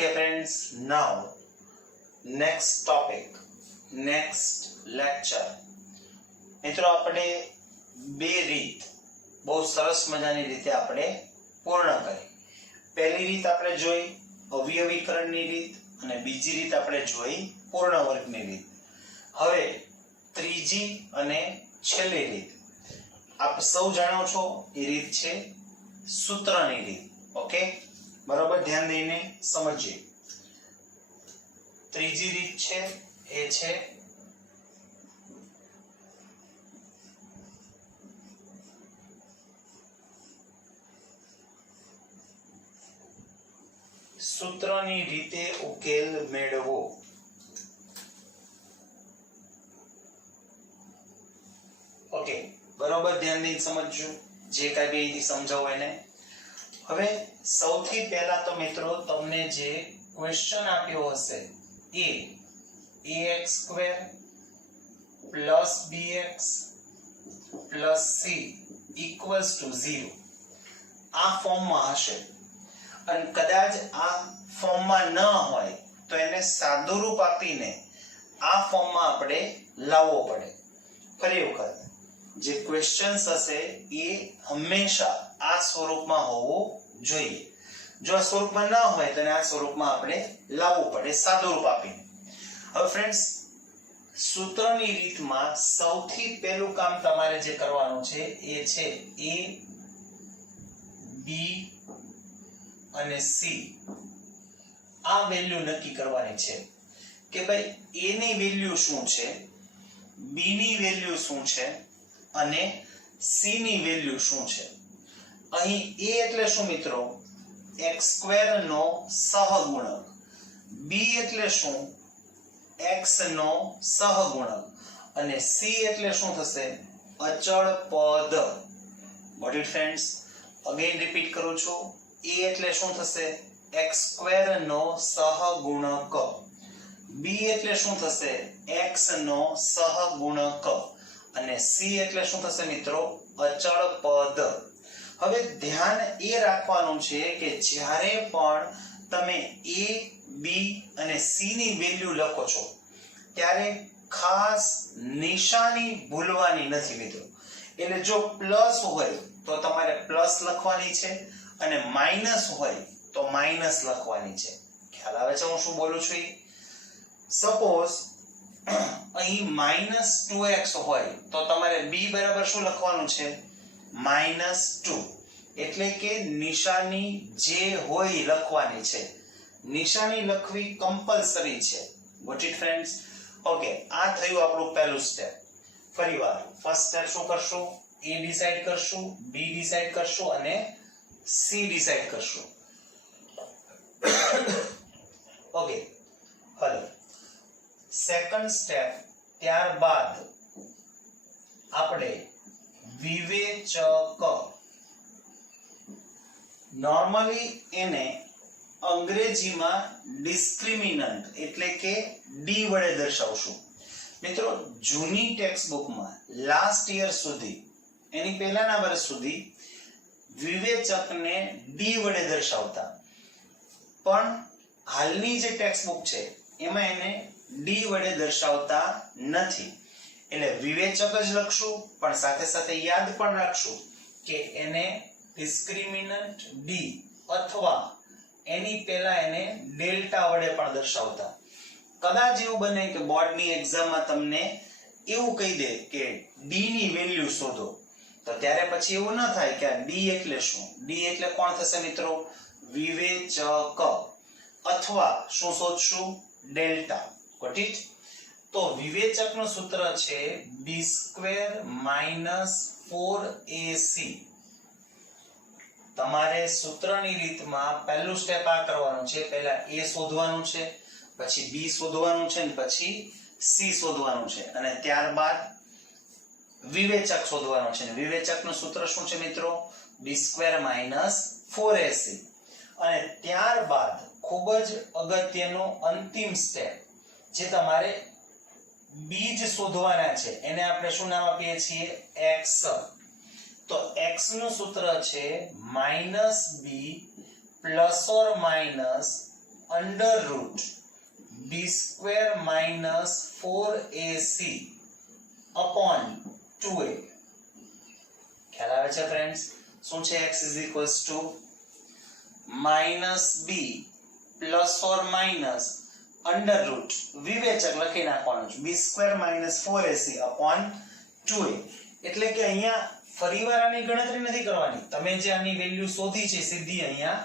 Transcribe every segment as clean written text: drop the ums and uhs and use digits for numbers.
Okay friends, now next topic, next lecture. મિત્રો આપણે બે રીત બહુ સરસ મજાની રીતે આપણે પૂર્ણ કરી. પહેલી રીત આપણે જોઈ અવયવીકરણની રીત અને બીજી રીત આપણે જોઈ પૂર્ણ વર્ગની રીત. હવે ત્રીજી અને છેલ્લી રીત આપ સૌ જાણો છો એ રીત છે સૂત્રની રીત. ઓકે, બરાબર ધ્યાન દઈને સમજીએ. ત્રીજી રીત છે એ છે સૂત્રની રીતે ઉકેલ મેળવો. ઓકે, બરાબર ધ્યાન દઈને સમજજો જે કાંઈ બી સમજાવો એને. હવે સૌથી પહેલા તો મિત્રો તમને જે ક્વેશ્ચન આપ્યો હશે એ ax² + bx + c = 0 આ ફોર્મમાં હશે. અને કદાચ આ ફોર્મમાં ન હોય તો એને સાદુરૂપ આપીને આ ફોર્મમાં આપણે લાવવો પડે. ફરી વખત જે ક્વેશ્ચન્સ હશે એ હંમેશા આ સ્વરૂપમાં હોવું જોઈએ. જો આ સ્વરૂપમાં ન હોય તો આ સ્વરૂપમાં આપણે લાવવું પડે સાદુરૂપ આપીને. હવે ફ્રેન્ડ્સ, સૂત્રની રીતમાં સૌથી પહેલું કામ તમારે જે કરવાનું છે એ છે a, b અને c આ વેલ્યુ નક્કી કરવાની છે કે ભાઈ a ની વેલ્યુ શું છે, b ની વેલ્યુ શું છે અને c ની વેલ્યુ શું છે. અહીં a એટલે શું મિત્રો? x² નો સહગુણક. b એટલે શું? x નો સહગુણક. અને c એટલે શું થશે? અચળ પદ. Got it friends? Again repeat કરું છું. a એટલે શું થશે? x² નો સહગુણક. b એટલે શું થશે? x નો સહગુણક. અને c એટલે શું થશે મિત્રો? અચળ પદ. હવે ધ્યાન એ રાખવાનું છે કે જ્યારે પણ તમે a, b અને c ની વેલ્યુ લખો છો ત્યારે ખાસ નિશાની ભૂલવાની નથી મિત્રો. એટલે જો પ્લસ હોય તો તમારે પ્લસ લખવાની છે અને માઈનસ હોય તો માઈનસ લખવાની છે. ખ્યાલ આવે છે હું શું બોલું છું? સપોઝ અહીં -2x હોય તો તમારે b બરાબર શું લખવાનું છે? -2. એટલે કે નિશાની જે હોય લખવાની છે. નિશાની લખવી કમ્પલસરી છે. Got it friends? ઓકે, આ થયું આપણું પહેલું સ્ટેપ. ફરીવાર ફર્સ્ટ સ્ટેપ શું કરશું? a ડિસાઈડ કરશું, b ડિસાઈડ કરશું અને c ડિસાઈડ કરશું. Okay, hello second step. ત્યારબાદ આપણે વિવેચક, નોર્મલી એને અંગ્રેજીમાં ડિસ્ક્રિમિનન્ટ એટલે કે ડી વડે દર્શાવશું. મિત્રો જૂની ટેક્સ્ટ બુકમાં લાસ્ટ યર સુધી, એની પહેલાના વર્ષ સુધી વિવેચકને ડી વડે દર્શાવતા, પણ હાલની જે ટેક્સ્ટ બુક છે એમાં એને ડી વડે દર્શાવતા નથી. એટલે વિવેચક જ લખશું, પણ સાથે સાથે યાદ પણ રાખશું કે એને ડિસ્ક્રિમિનન્ટ ડી અથવા એની પહેલા એને ડેલ્ટા વડે પણ દર્શાવતા. કદાચ એવું બને કે બોર્ડની એક્ઝામમાં તમને એવું કહી દે કે ડી ની વેલ્યુ શોધો, તો ત્યારે પછી એવું ન થાય કે આ ડી એટલે શું? ડી એટલે કોણ થશે મિત્રો? વિવેચક. અથવા શું શોધશું? ડેલ્ટા. Got it? તો વિવેચકનું સૂત્ર છે b² - 4ac. તમારે સૂત્રની રીતમાં પહેલું સ્ટેપ આ કરવાનું છે. પહેલા a શોધવાનું છે, પછી b શોધવાનું છે અને પછી c શોધવાનું છે અને ત્યારબાદ વિવેચક શોધવાનું છે. વિવેચકનું સૂત્ર શું છે મિત્રો? b² - 4ac. અને ત્યારબાદ ખૂબ જ અગત્યનો અંતિમ સ્ટેપ જે તમારે બીજ શોધવાના છે, એને આપણે શું નામ આપીએ છીએ? x. તો x નું સૂત્ર છે -b ± under root b square minus 4ac upon 2a. ખ્યાલ આવે છે ફ્રેન્ડ્સ? શું છે? x is equals to minus b plus or minus under route વિવેચક લખી નાખવાનું છે b square minus 4ac upon 2a. એટલે કે અહીંયા ફરીવાર આની ગણતરી નથી કરવાની, તમે જે આની વેલ્યુ શોધી છે સીધી અહીંયા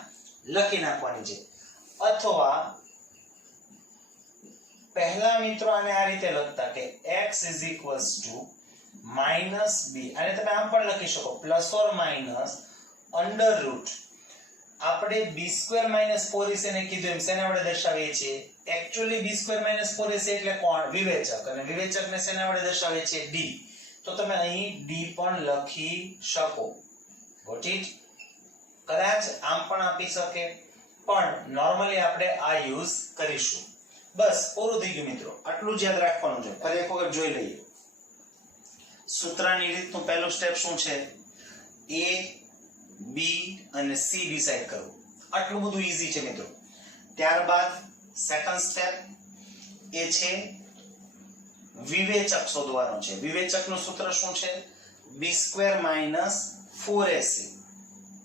લખી નાખવાની છે. અથવા પહેલા મિત્રો આને આ રીતે લખતા કે x is equals to minus b, અને તમે આમ પણ લખી શકો plus or minus under route આપણે b સ્ક્વેર માઇનસ 4ac ને કીધું એમ શેના વડે દર્શાવીએ છીએ? Actually b square minus 4ac એટલે કોણ? વિવેચક, અને વિવેચકને શેના વડે દર્શાવીએ છીએ? d. તો તમે અહીં d પણ લખી શકો. Got it? કદાચ આમ પણ આપી શકે, પણ નોર્મલી આપણે આ યુઝ કરીશું. બસ પૂરું થઈ ગયું મિત્રો, આટલું જ યાદ રાખવાનું છે. ફરી એક વખત જોઈ લઈએ. સૂત્રની રીતનું પહેલું સ્ટેપ શું છે? a b અને c ડિસાઈડ કરવું. આટલું બધું ઈઝી છે મિત્રો. ત્યારબાદ સેકન્ડ સ્ટેપ એ છે વિવેચક શોધવાનો છે. વિવેચકનું સૂત્ર શું છે? b square minus 4ac,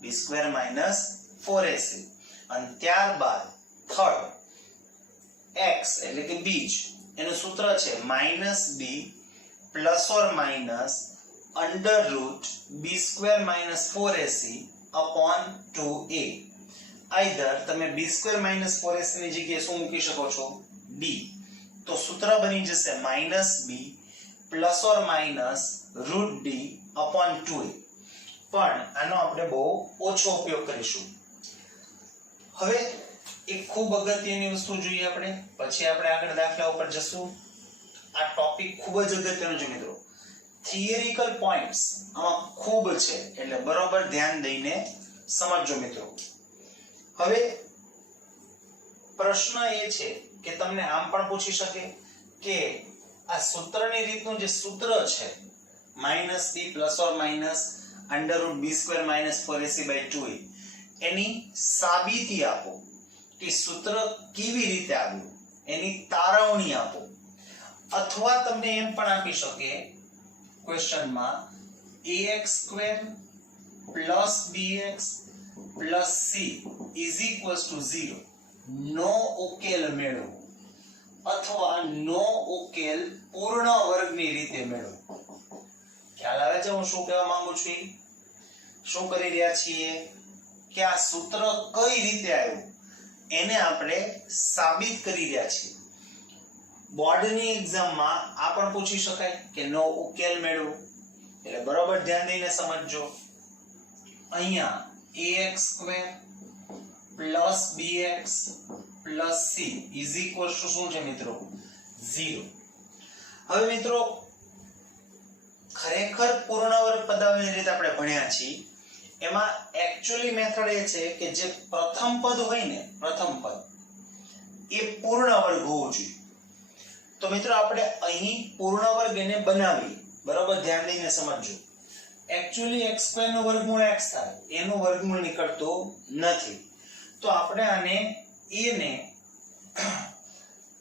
b square minus 4ac. અને ત્યારબાદ થર્ડ x એટલે કે બીજ, એનું સૂત્ર છે minus b plus or minus under root b square minus 4ac upon 2a. Either તમે b સ્ક્વેર માઇનસ 4ac ની જગ્યાએ શું મૂકી શકો છો? d. તો સૂત્ર બની જશે minus b plus or minus route d upon 2a. પણ આનો આપણે બહુ ઓછો ઉપયોગ કરીશું. હવે એક ખૂબ અગત્યની વસ્તુ જોઈએ આપણે, પછી આપણે આગળ દાખલા ઉપર જશું. આ ટોપિક ખૂબ જ અગત્યનો છે મિત્રો. થિયરિકલ પોઈન્ટ્સ આમાં ખૂબ છે, એટલે બરોબર ધ્યાન દઈને સમજજો મિત્રો. હવે પ્રશ્ન એ છે કે તમને આમ પણ પૂછી શકે કે આ સૂત્રની રીતનું જે સૂત્ર છે minus b plus or minus under root b square minus 4ac by 2a, એની સાબિતી આપો કે સૂત્ર કેવી રીતે આવ્યું, એની તારવણી આપો. અથવા તમને એમ પણ આપી શકે ક્વેશ્ચનમાં ax square plus bx plus c is equals to 0. નો ઉકેલ મેળવો, અથવા નો ઉકેલ પૂર્ણ વર્ગની રીતે મેળવો. ખ્યાલ આવે છે હું શું કહેવા માંગુ છું? શું કરી રહ્યા છીએ કે આ સૂત્ર કઈ રીતે આવ્યું એને આપણે સાબિત કરી રહ્યા છીએ. બોર્ડની એક્ઝામમાં આ પણ પૂછી શકાય કે નો ઉકેલ મેળવો, એટલે બરોબર ધ્યાન દઈને સમજજો. અહીંયા ax square plus bx plus c is equal to શું છે મિત્રો? 0. હવે મિત્રો ખરેખર પૂર્ણ વર્ગ પદાવલીની રીતે આપણે ભણ્યા છીએ, એમાં એક્ચ્યુઅલી મેથડ એ છે કે જે પ્રથમ પદ હોય ને, પ્રથમ પદ એ પૂર્ણ વર્ગ હોવું જોઈએ. તો મિત્રો આપણે અહીં પૂર્ણ વર્ગ એને બનાવીએ, બરોબર ધ્યાન દઈને સમજજો. એક્ચ્યુઅલી x2 નું વર્ગમૂળ x થાય, એનું વર્ગમૂળ નીકળતું નથી. તો આપણે આને a ને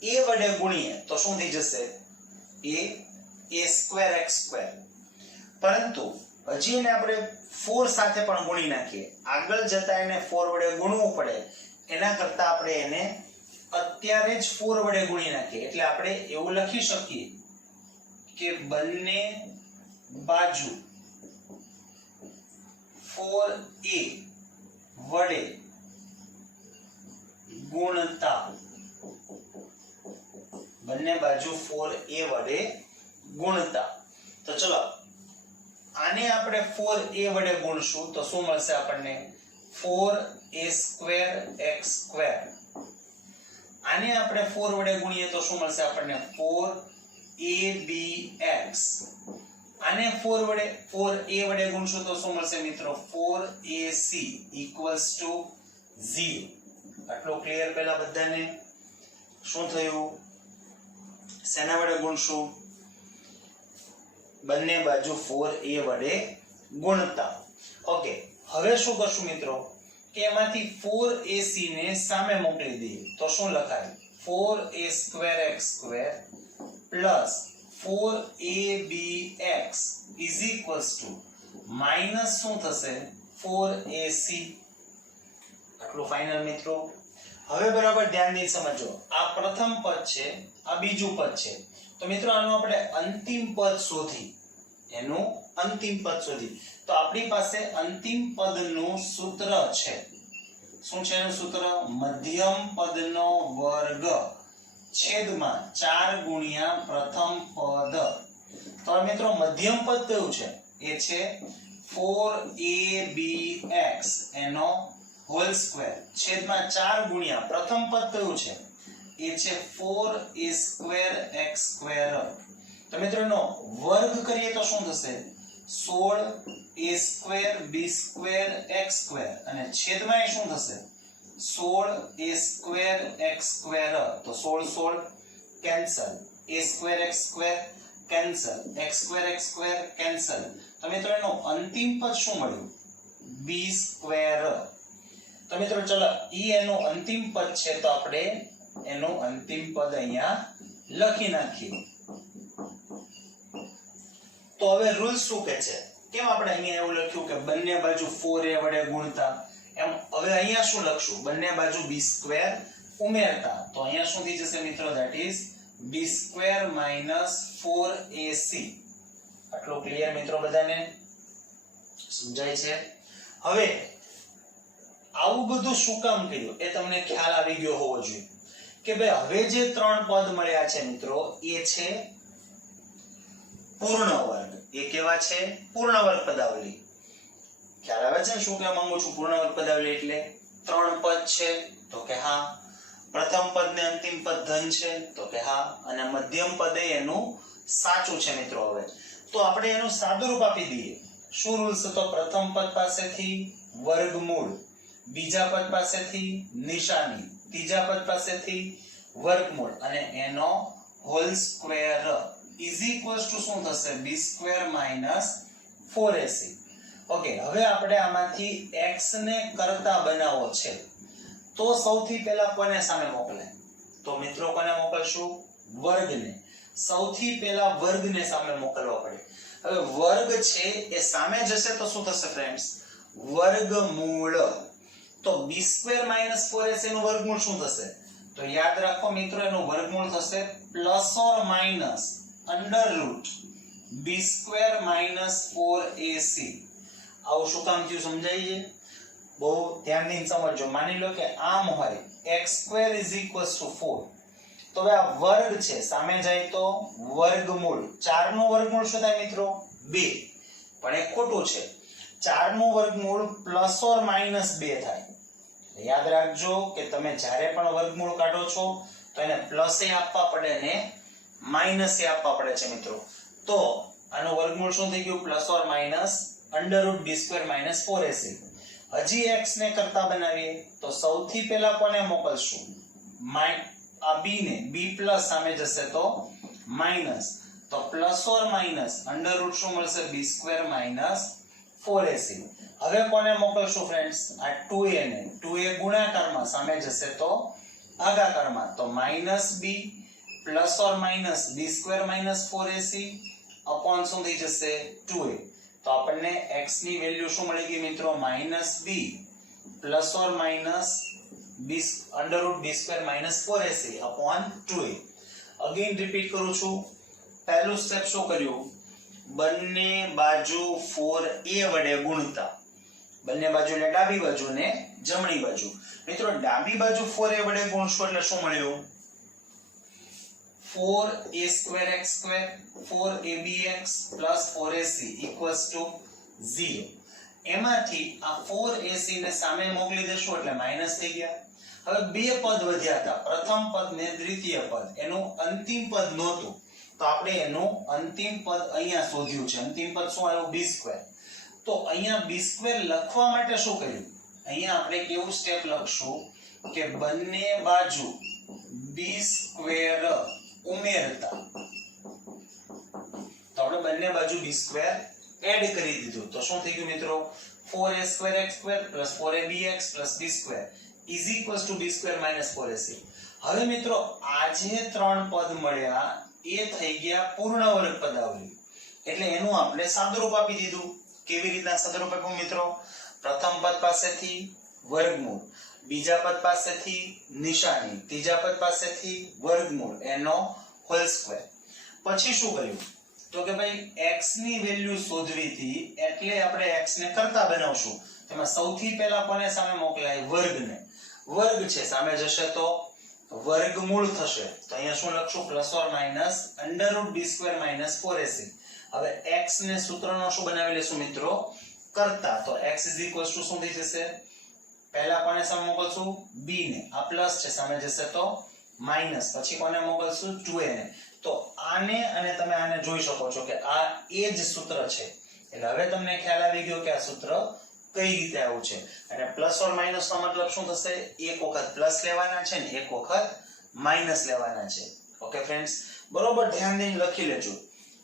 a વડે ગુણીએ તો શું થઈ જશે? a square x square. પરંતુ હજી એને આપણે 4 સાથે પણ ગુણી નાખીએ, આગળ જતા એને 4 વડે ગુણવું પડે, એના કરતા આપણે એને અત્યારે જ 4 વડે ગુણી નાખીએ. એટલે આપણે એવું લખી શકીએ કે બંને બાજુ 4a વડે ગુણતા, બંને બાજુ 4a વડે ગુણતા. તો ચલો આને આપણે 4a વડે ગુણશું તો શું મળશે આપણને? 4a square x square. આને આપણે 4 વડે ગુણીએ તો શું મળશે આપણને? 4abx. આને 4a વડે ગુણશું તો શું મળશે મિત્રો? 4ac equals to 0. આટલો ક્લિયર પહેલા બધાને? શું થયું? શેના વડે ગુણશું? બંને બાજુ 4a વડે ગુણતા. ઓકે, હવે શું કરશું મિત્રો કે કે એમાંથી 4ac ને સામે મોકલી દઈએ તો શું લખાય 4a² plus 4abx is equals to minus શું થશે 4ac. આટલું ફાઇનલ મિત્રો. હવે બરાબર ધ્યાનથી સમજો. આ પ્રથમ પદ છે, આ બીજું પદ છે. તો મિત્રો આનું આપણે અંતિમ પદ શોધી, એનું અંતિમ પદ શોધી. તો આપણી પાસે અંતિમ પદનું સૂત્ર છે. શું છે એનું સૂત્ર? મધ્યમ પદનો વર્ગ છેદમાં 4 ગુણ્યા પ્રથમ પદ. તો મિત્રો મધ્યમ પદ કયું છે? એ છે 4abx એનો હોલ સ્ક્વેર છેદમાં 4 ગુણ્યા પ્રથમ પદ કયું છે? એ છે 4a²x². તો મિત્રો એનો વર્ગ કરીએ તો શું થશે? 16a²b²x² અને છેદમાં એ શું થશે? 16a²x². તો 16 cancel, a²x² cancel, x²x² cancel. તો મિત્રો એનો અંતિમ પદ શું મળ્યું? b². તો મિત્રો ચલો ઈ એનું અંતિમ પદ છે તો આપણે એનું અંતિમ પદ અહીંયા લખી નાખીએ. તો હવે રૂલ શું કહે છે? કેમ આપણે અહીંયા એવું લખ્યું કે બંને બાજુ 4a વડે ગુણતા? એમ હવે અહીંયા શું લખશું? બંને બાજુ b² ઉમેરતા. તો અહીંયા શું થઈ જશે મિત્રો? That is b² - 4ac. આટલું ક્લિયર મિત્રો? બધાને સમજાય છે? હવે આવું બધું શું કામ કર્યું એ તમને ખ્યાલ આવી ગયો હોવો જોઈએ કે ભાઈ હવે જે 3 પદ મળ્યા છે મિત્રો એ છે પૂર્ણ વર્ગ. એ કેવા છે? પૂર્ણ વર્ગ પદાવલી. ખ્યાલ આવે છે શું કહેવા માંગુ છું? પૂર્ણ વર્ગ પદાવલી એટલે 3 પદ છે તો કે હા, પ્રથમ પદ ને અંતિમ પદ ધન છે તો કે હા, અને મધ્યમ પદ એનું સાચું છે મિત્રો. હવે તો આપણે એનું સાદુરૂપ આપી દઈએ. શું રૂલ્સ હતો? પ્રથમ પદ પાસેથી વર્ગમૂળ, બીજા પદ પાસેથી નિશાની, ત્રીજા પદ પાસેથી વર્ગમૂળ અને એનો whole square is equals to શું થશે? b² - 4ac. ઓકે, હવે આપણે આમાંથી x ને કરતા બનાવવો છે તો સૌથી પહેલા કોને સામે મોકલે? તો મિત્રો કોને મોકલશું? વર્ગને. સૌથી પહેલા વર્ગને સામે મોકલવો પડે. હવે વર્ગ છે એ સામે જશે તો શું થશે ફ્રેન્ડ્સ? વર્ગમૂળ. તો b² - 4ac નું વર્ગમૂળ શું થશે? તો યાદ રાખો મિત્રો એનું વર્ગમૂળ થશે plus or minus under root b² - 4ac. આવું શું કામ થયું સમજાય છે? બહુ ધ્યાનથી સમજો. માની લો કે આમ હોય x² = 4. તો હવે આ વર્ગ છે સામે જાય તો વર્ગમૂળ. 4 નું વર્ગમૂળ શું થાય મિત્રો? 2. પણ એ ખોટું છે. 4 નું વર્ગમૂળ પ્લસ ઓર માઈનસ 2 થાય. યાદ રાખજો કે તમે જ્યારે પણ વર્ગમૂળ કાઢો છો તો એને પ્લસ એ આપવા પડે ને માઈનસ એ આપવા પડે છે મિત્રો. તો આનું વર્ગમૂળ શું થઈ ગયું? Plus or minus under root b² - 4ac. હજી x ને કરતા બનાવીએ તો સૌથી પહેલા કોને મોકલશું? આ b ને. b પ્લસ સામે જશે તો માઈનસ. તો પ્લસ ઓર માઈનસ અંડરરૂટ શું મળશે? b² - 4ac. હવે કોને મોકલશું ફ્રેન્ડ્સ? આ 2a ને. 2a ગુણાકારમાં સામે જશે તો ભાગાકારમાં. તો -b plus or minus b² - 4ac upon શું થઈ જશે? 2a. તો આપણને x ની વેલ્યુ શું મળી ગઈ મિત્રો? -b plus or minus under root b² - 4ac upon 2a. Again repeat કરું છું. પહેલું સ્ટેપ શું કર્યું? બંને બાજુ 4a વડે ગુણતા. બંને બાજુ એટલે ડાબી બાજુ ને જમણી બાજુ. મિત્રો ડાબી બાજુ 4a વડે ગુણશો એટલે શું મળ્યું? 4a²x² 4abx 4ac = 0. એમાંથી આ 4ac ને સામે મોકલી દેશો એટલે માઈનસ થઈ ગયા. હવે બે પદ વધ્યા હતા, પ્રથમ પદ ને દ્વિતીય પદ. એનું અંતિમ પદ નહોતું તો આપણે એનું અંતિમ પદ અહીંયા શોધ્યું છે. અંતિમ પદ શું આવ્યું? b². તો અહીંયા b² લખવા માટે શું કર્યું? અહીંયા આપણે કેવું સ્ટેપ લખશું કે બંને બાજુ b² ઉમેરતા. તો આપણે બંને બાજુ b² એડ કરી દીધું તો શું થઈ ગયું મિત્રો? 4a2x² plus 4abx plus b² is equals to b² minus 4ac. હવે મિત્રો આ જે ત્રણ પદ મળ્યા એ થઈ ગયા પૂર્ણ વર્ગ પદાવલી, એટલે એનું આપણે સાદુરૂપ આપી દીધું. કેવી રીતના સાદુરૂપ આપ્યું મિત્રો? પ્રથમ પદ પાસેથી વર્ગમૂળ, બીજા પદ પાસેથી નિશાની, ત્રીજા પદ પાસેથી વર્ગમૂળ એનો હોલ સ્ક્વેર. પછી શું કર્યું? તો કે ભાઈ x ની વેલ્યુ શોધવી હતી, એટલે આપણે x ને કરતા બનાવશું. તેમાં સૌથી પહેલા કોને સામે મોકલાય? વર્ગને. વર્ગ છે સામે જશે તો વર્ગમૂળ થશે, તો અહીંયા શું લખશું? Plus or minus √b² minus 4ac. હવે x ને સૂત્રનો શું બનાવી લેશું મિત્રો? કરતા. તો x શું થઈ જશે? પહેલા કોને સામે મોકલશું? b ને. આ પ્લસ છે સામે જશે તો માઈનસ. પછી કોને મોકલશું? 2a ને. તો આને અને તમે આને જોઈ શકો છો કે આ એ જ સૂત્ર છે. એટલે હવે તમને ખ્યાલ આવી ગયો કે આ સૂત્ર કઈ રીતે આવું છે. અને પ્લસ ઓર માઈનસ નો મતલબ શું થશે? એક વખત પ્લસ લેવાના છે ને એક વખત માઈનસ લેવાના છે. ઓકે ફ્રેન્ડ્સ, બરોબર ધ્યાન દઈને લખી લેજો.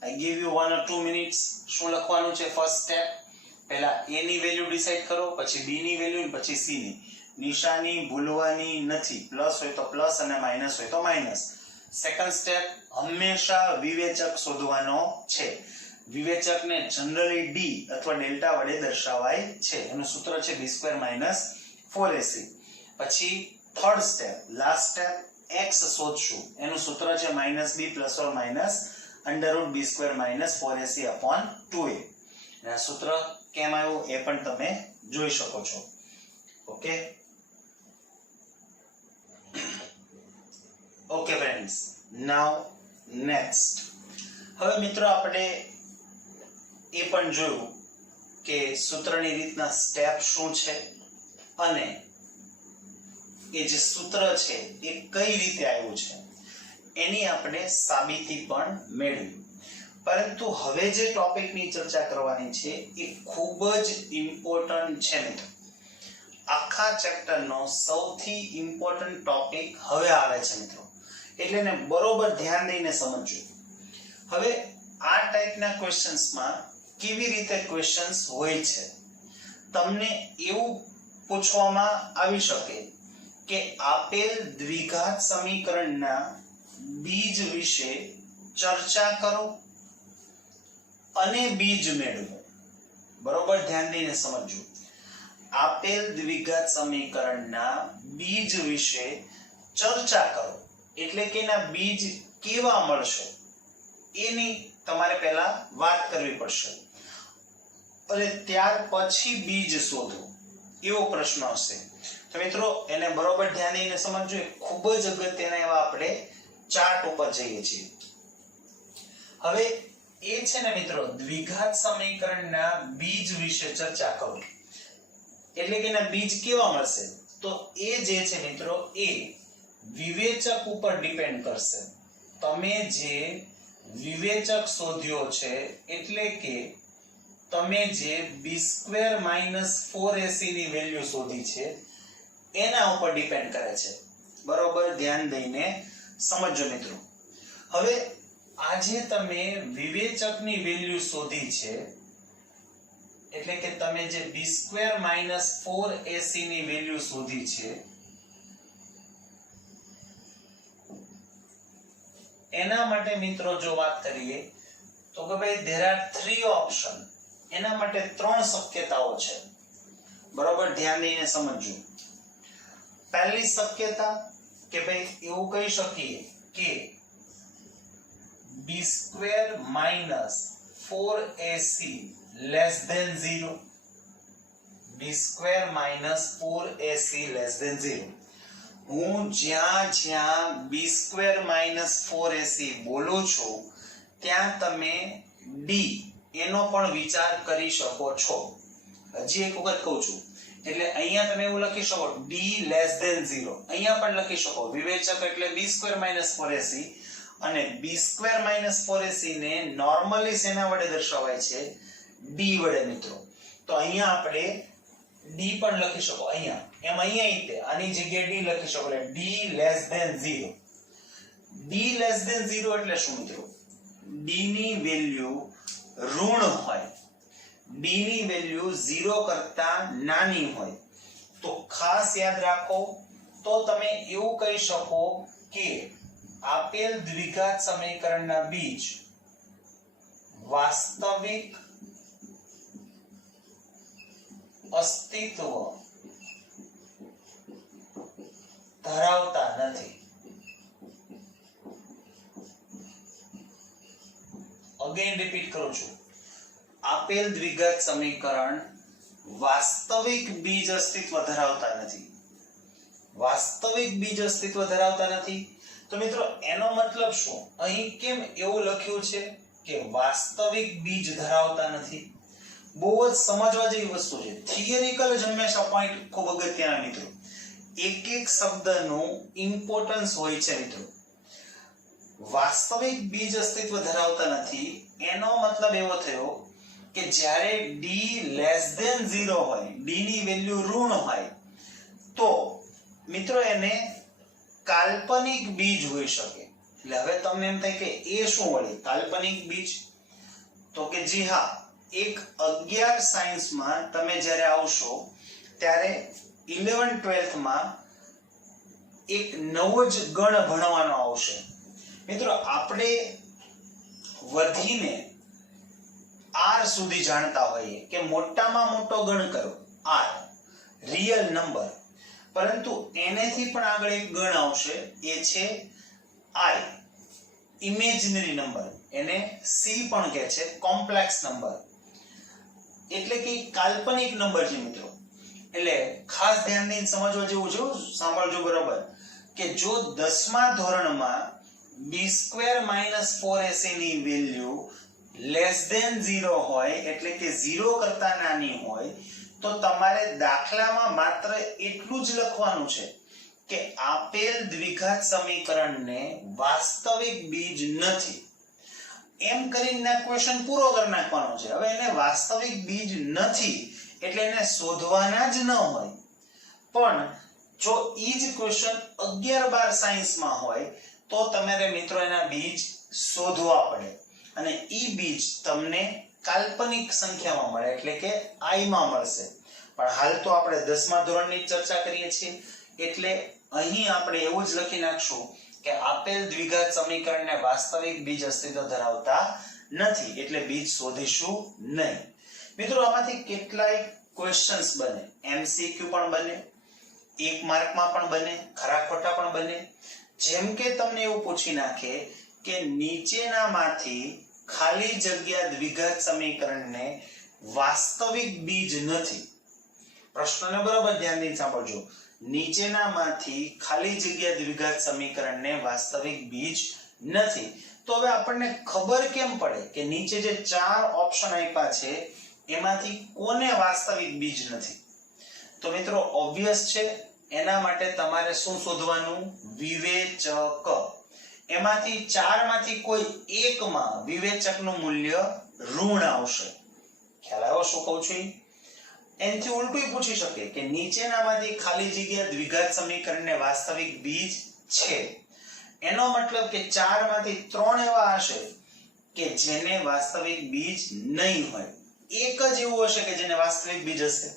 આઈ ગીવ યુ 1 or 2 મિનિટ્સ. શું લખવાનું છે? ફર્સ્ટ સ્ટેપ, પહેલા a ની વેલ્યુ ડિસાઈડ કરો, પછી b ની વેલ્યુ, પછી c ની. નિશાની ભૂલવાની નથી. પ્લસ હોય તો પ્લસ અને માઈનસ હોય તો માઈનસ. સેકન્ડ સ્ટેપ, હંમેશા વિવેચક શોધવાનો છે. વિવેચકને જનરલી d અથવા ડેલ્ટા વડે દર્શાવાય છે. એનું સૂત્ર છે b² minus 4ac. પછી third step, last step, x શોધશું. એનું સૂત્ર છે -b + or minus √b² minus 4ac upon 2a. અને આ સૂત્ર કેમ આવ્યું એ પણ તમે જોઈ શકો છો. ઓકે ઓકે ફ્રેન્ડ્સ, નાઉ નેક્સ્ટ. હવે મિત્રો આપણે એ પણ જોયું કે સૂત્રની રીતના સ્ટેપ શું છે અને એ જે સૂત્ર છે એ કઈ રીતે આવ્યું છે એની આપણે સાબિતી પણ મેળવી. પરંતુ હવે જે ટોપિકની ચર્ચા કરવાની છે એ ખૂબ જ ઇમ્પોર્ટન્ટ છે મિત્રો. આખા ચેપ્ટરનો સૌથી ઇમ્પોર્ટન્ટ ટોપિક હવે આવે છે મિત્રો, એટલે ને બરોબર ધ્યાન દઈને સમજજો. હવે આ ટાઈપના ક્વેશ્ચન્સમાં કેવી રીતે ક્વેશ્ચન્સ હોય છે? તમને એવું પૂછવામાં આવી શકે કે આપેલ દ્વિઘાત સમીકરણના બીજ વિશે ચર્ચા કરો અને બીજ મેળવો. બરોબર ધ્યાન દઈને સમજજો. આપેલ દ્વિઘાત સમીકરણના બીજ વિશે ચર્ચા કરો એટલે કે એના બીજ કેવા મળશે એની તમારે પહેલા વાત કરવી પડશે, અને ત્યાર પછી બીજ શોધો એવો પ્રશ્ન હશે. તો મિત્રો એને બરોબર ધ્યાન દઈને સમજજો. ખૂબ જ અગત્યના એવા આપણે ચાર્ટ ઉપર જઈએ છીએ. હવે એ છે ને મિત્રો, દ્વિઘાત સમીકરણના બીજ વિશે ચર્ચા કરો એટલે કે એના બીજ કેવા મળશે. તો એ જે છે મિત્રો એ વિવેચક ઉપર ડિપેન્ડ કરશે. તમે જે વિવેચક શોધ્યો છે એટલે કે તમે જે b² minus 4ac ની વેલ્યુ શોધી છે એના ઉપર ડિપેન્ડ કરે છે. બરોબર ધ્યાન દઈને સમજજો મિત્રો. હવે આજે તમે વિવેચકની વેલ્યુ શોધી છે એટલે કે તમે જે b² minus 4ac ની વેલ્યુ શોધી છે એના માટે મિત્રો જો વાત કરીએ તો કે ભાઈ there are 3 ઓપ્શન. એના માટે 3 શક્યતાઓ છે. બરોબર ધ્યાન દઈને સમજજો. પહેલી શક્યતા કે ભાઈ એવું કહી શકીએ કે b² minus 4ac less than 0. b² minus 4ac less than 0. હું જ્યાં જ્યાં b² minus 4ac બોલું છું ત્યાં તમે d એનો પણ વિચાર કરી શકો છો. હજી એક વખત કહું છું, એટલે અહીંયા તમે એવું લખી શકો d less than 0. અહીંયા પણ લખી શકો વિવેચક એટલે b² minus 4ac, અને b² minus 4ac ને નોર્મલી શેના વડે દર્શાવાય છે? d વડે મિત્રો. તો અહીંયા આપણે d પણ લખી શકો. અહીંયા એમ અહીંયા આની જગ્યાએ d લખી શકો એટલે d less than 0. d less than 0 એટલે શું મિત્રો? d ની વેલ્યુ ઋણ હોય. d ની વેલ્યુ 0 કરતા નાની હોય તો ખાસ યાદ રાખો તો તમે એવું કહી શકો કે આપેલ દ્વિઘાત સમીકરણના બીજ વાસ્તવિક અસ્તિત્વ ધરાવતા નથી. અગેન રિપીટ કરું છું, આપેલ દ્વિઘાત સમીકરણ વાસ્તવિક બીજ અસ્તિત્વ ધરાવતા નથી. વાસ્તવિક બીજ અસ્તિત્વ ધરાવતા નથી તો મિત્રો એનો મતલબ શું? અહીં કેમ એવું લખ્યું છે કે વાસ્તવિક બીજ ધરાવતા નથી? બહુ જ સમજવા જેવી વસ્તુ છે. થિયરિકલ જ હંમેશા પોઈન્ટ ખૂબ અગત્યના મિત્રો. એક એક શબ્દનું ઇમ્પોર્ટન્સ હોય છે મિત્રો. વાસ્તવિક બીજ અસ્તિત્વ ધરાવતા નથી એનો મતલબ એવો થયો કે જ્યારે d લેસ ધેન 0 હોય, d ની વેલ્યુ ઋણ હોય તો મિત્રો એને કાલ્પનિક બીજ હોઈ શકે. એટલે હવે તમને એમ થાય કે એ શું વળી કાલ્પનિક બીજ? તો કે જી હા, એક 11 સાયન્સમાં તમે જ્યારે આવશો ત્યારે 11 12th માં એક નવો જ ગણ ભણવાનો આવશે. મિત્રો આપણે વધીને r સુધી જાણતા હોઈએ કે મોટામાં મોટો ગણ કરો r, રિયલ નંબર, પરંતુ એનેથી પણ આગળ એક ગણ આવશે, એ છે i, ઇમેજિનરી નંબર. એને c પણ કહે છે, કોમ્પ્લેક્સ નંબર, એટલે કે કાલ્પનિક નંબર છે મિત્રો. એટલે ખાસ ધ્યાન દઈને સમજવા જેવું છે, સાંભળજો બરોબર, કે જો 10મા ધોરણમાં b² - 4ac ની વેલ્યુ લેસ ધેન 0 હોય એટલે કે 0 કરતા નાની હોય તો તમારે દાખલામાં માત્ર એટલું જ લખવાનું છે કે આપેલ દ્વિઘાત સમીકરણને વાસ્તવિક બીજ નથી. એમ કરીને ક્વેશ્ચન પૂરો કરી નાખવાનો છે. હવે એને વાસ્તવિક બીજ નથી એટલે એને શોધવાના જ ન હોય. પણ જો ઈ જ ક્વેશ્ચન 11-12 સાયન્સમાં હોય તો તમારે મિત્રો એના બીજ શોધવા પડે અને ઈ બીજ તમને કાલ્પનિક સંખ્યામાં મળે એટલે કે i માં મળશે. પણ હાલ તો આપણે 10મા ધોરણની ચર્ચા કરીએ છીએ એટલે અહીં આપણે એવું જ લખી નાખશું કે આપેલ દ્વિઘાત સમીકરણને વાસ્તવિક બીજ અસ્તિત્વ ધરાવતા નથી એટલે બીજ શોધીશું નહીં. મિત્રો આમાંથી કેટલાય ક્વેશ્ચન્સ બને, MCQ પણ બને, 1 માર્કમાં પણ બને, ખરા ખોટા પણ બને. જેમ કે તમને એવું પૂછી નાખે કે નીચેનામાંથી ખાલી જગ્યા દ્વિઘાત સમીકરણને વાસ્તવિક બીજ નથી. પ્રશ્નને બરાબર ધ્યાનથી સાંભળજો. નીચેનામાંથી ખાલી જગ્યા દ્વિઘાત સમીકરણને વાસ્તવિક બીજ નથી. તો હવે આપણને ખબર કેમ પડે કે નીચે જે 4 ઓપ્શન આપ્યા છે એમાંથી કોને વાસ્તવિક બીજ નથી? તો મિત્રો ઓબ્વિયસ છે, એના માટે તમારે શું શોધવાનું? વિવેચક. એમાંથી 4 માંથી કોઈ એકમાં વિવેચકનું મૂલ્ય ઋણ આવશે. ખ્યાલ આવ્યો શું કહું છું? એનથી ઉલટું પૂછી શકે કે નીચેનામાંથી ખાલી જગ્યા દ્વિઘાત સમીકરણને વાસ્તવિક બીજ છે. એનો મતલબ કે 4 માંથી 3 એવા હશે કે જેને વાસ્તવિક બીજ નહીં હોય. એક જ એવું હશે કે જેને વાસ્તવિક બીજ હશે.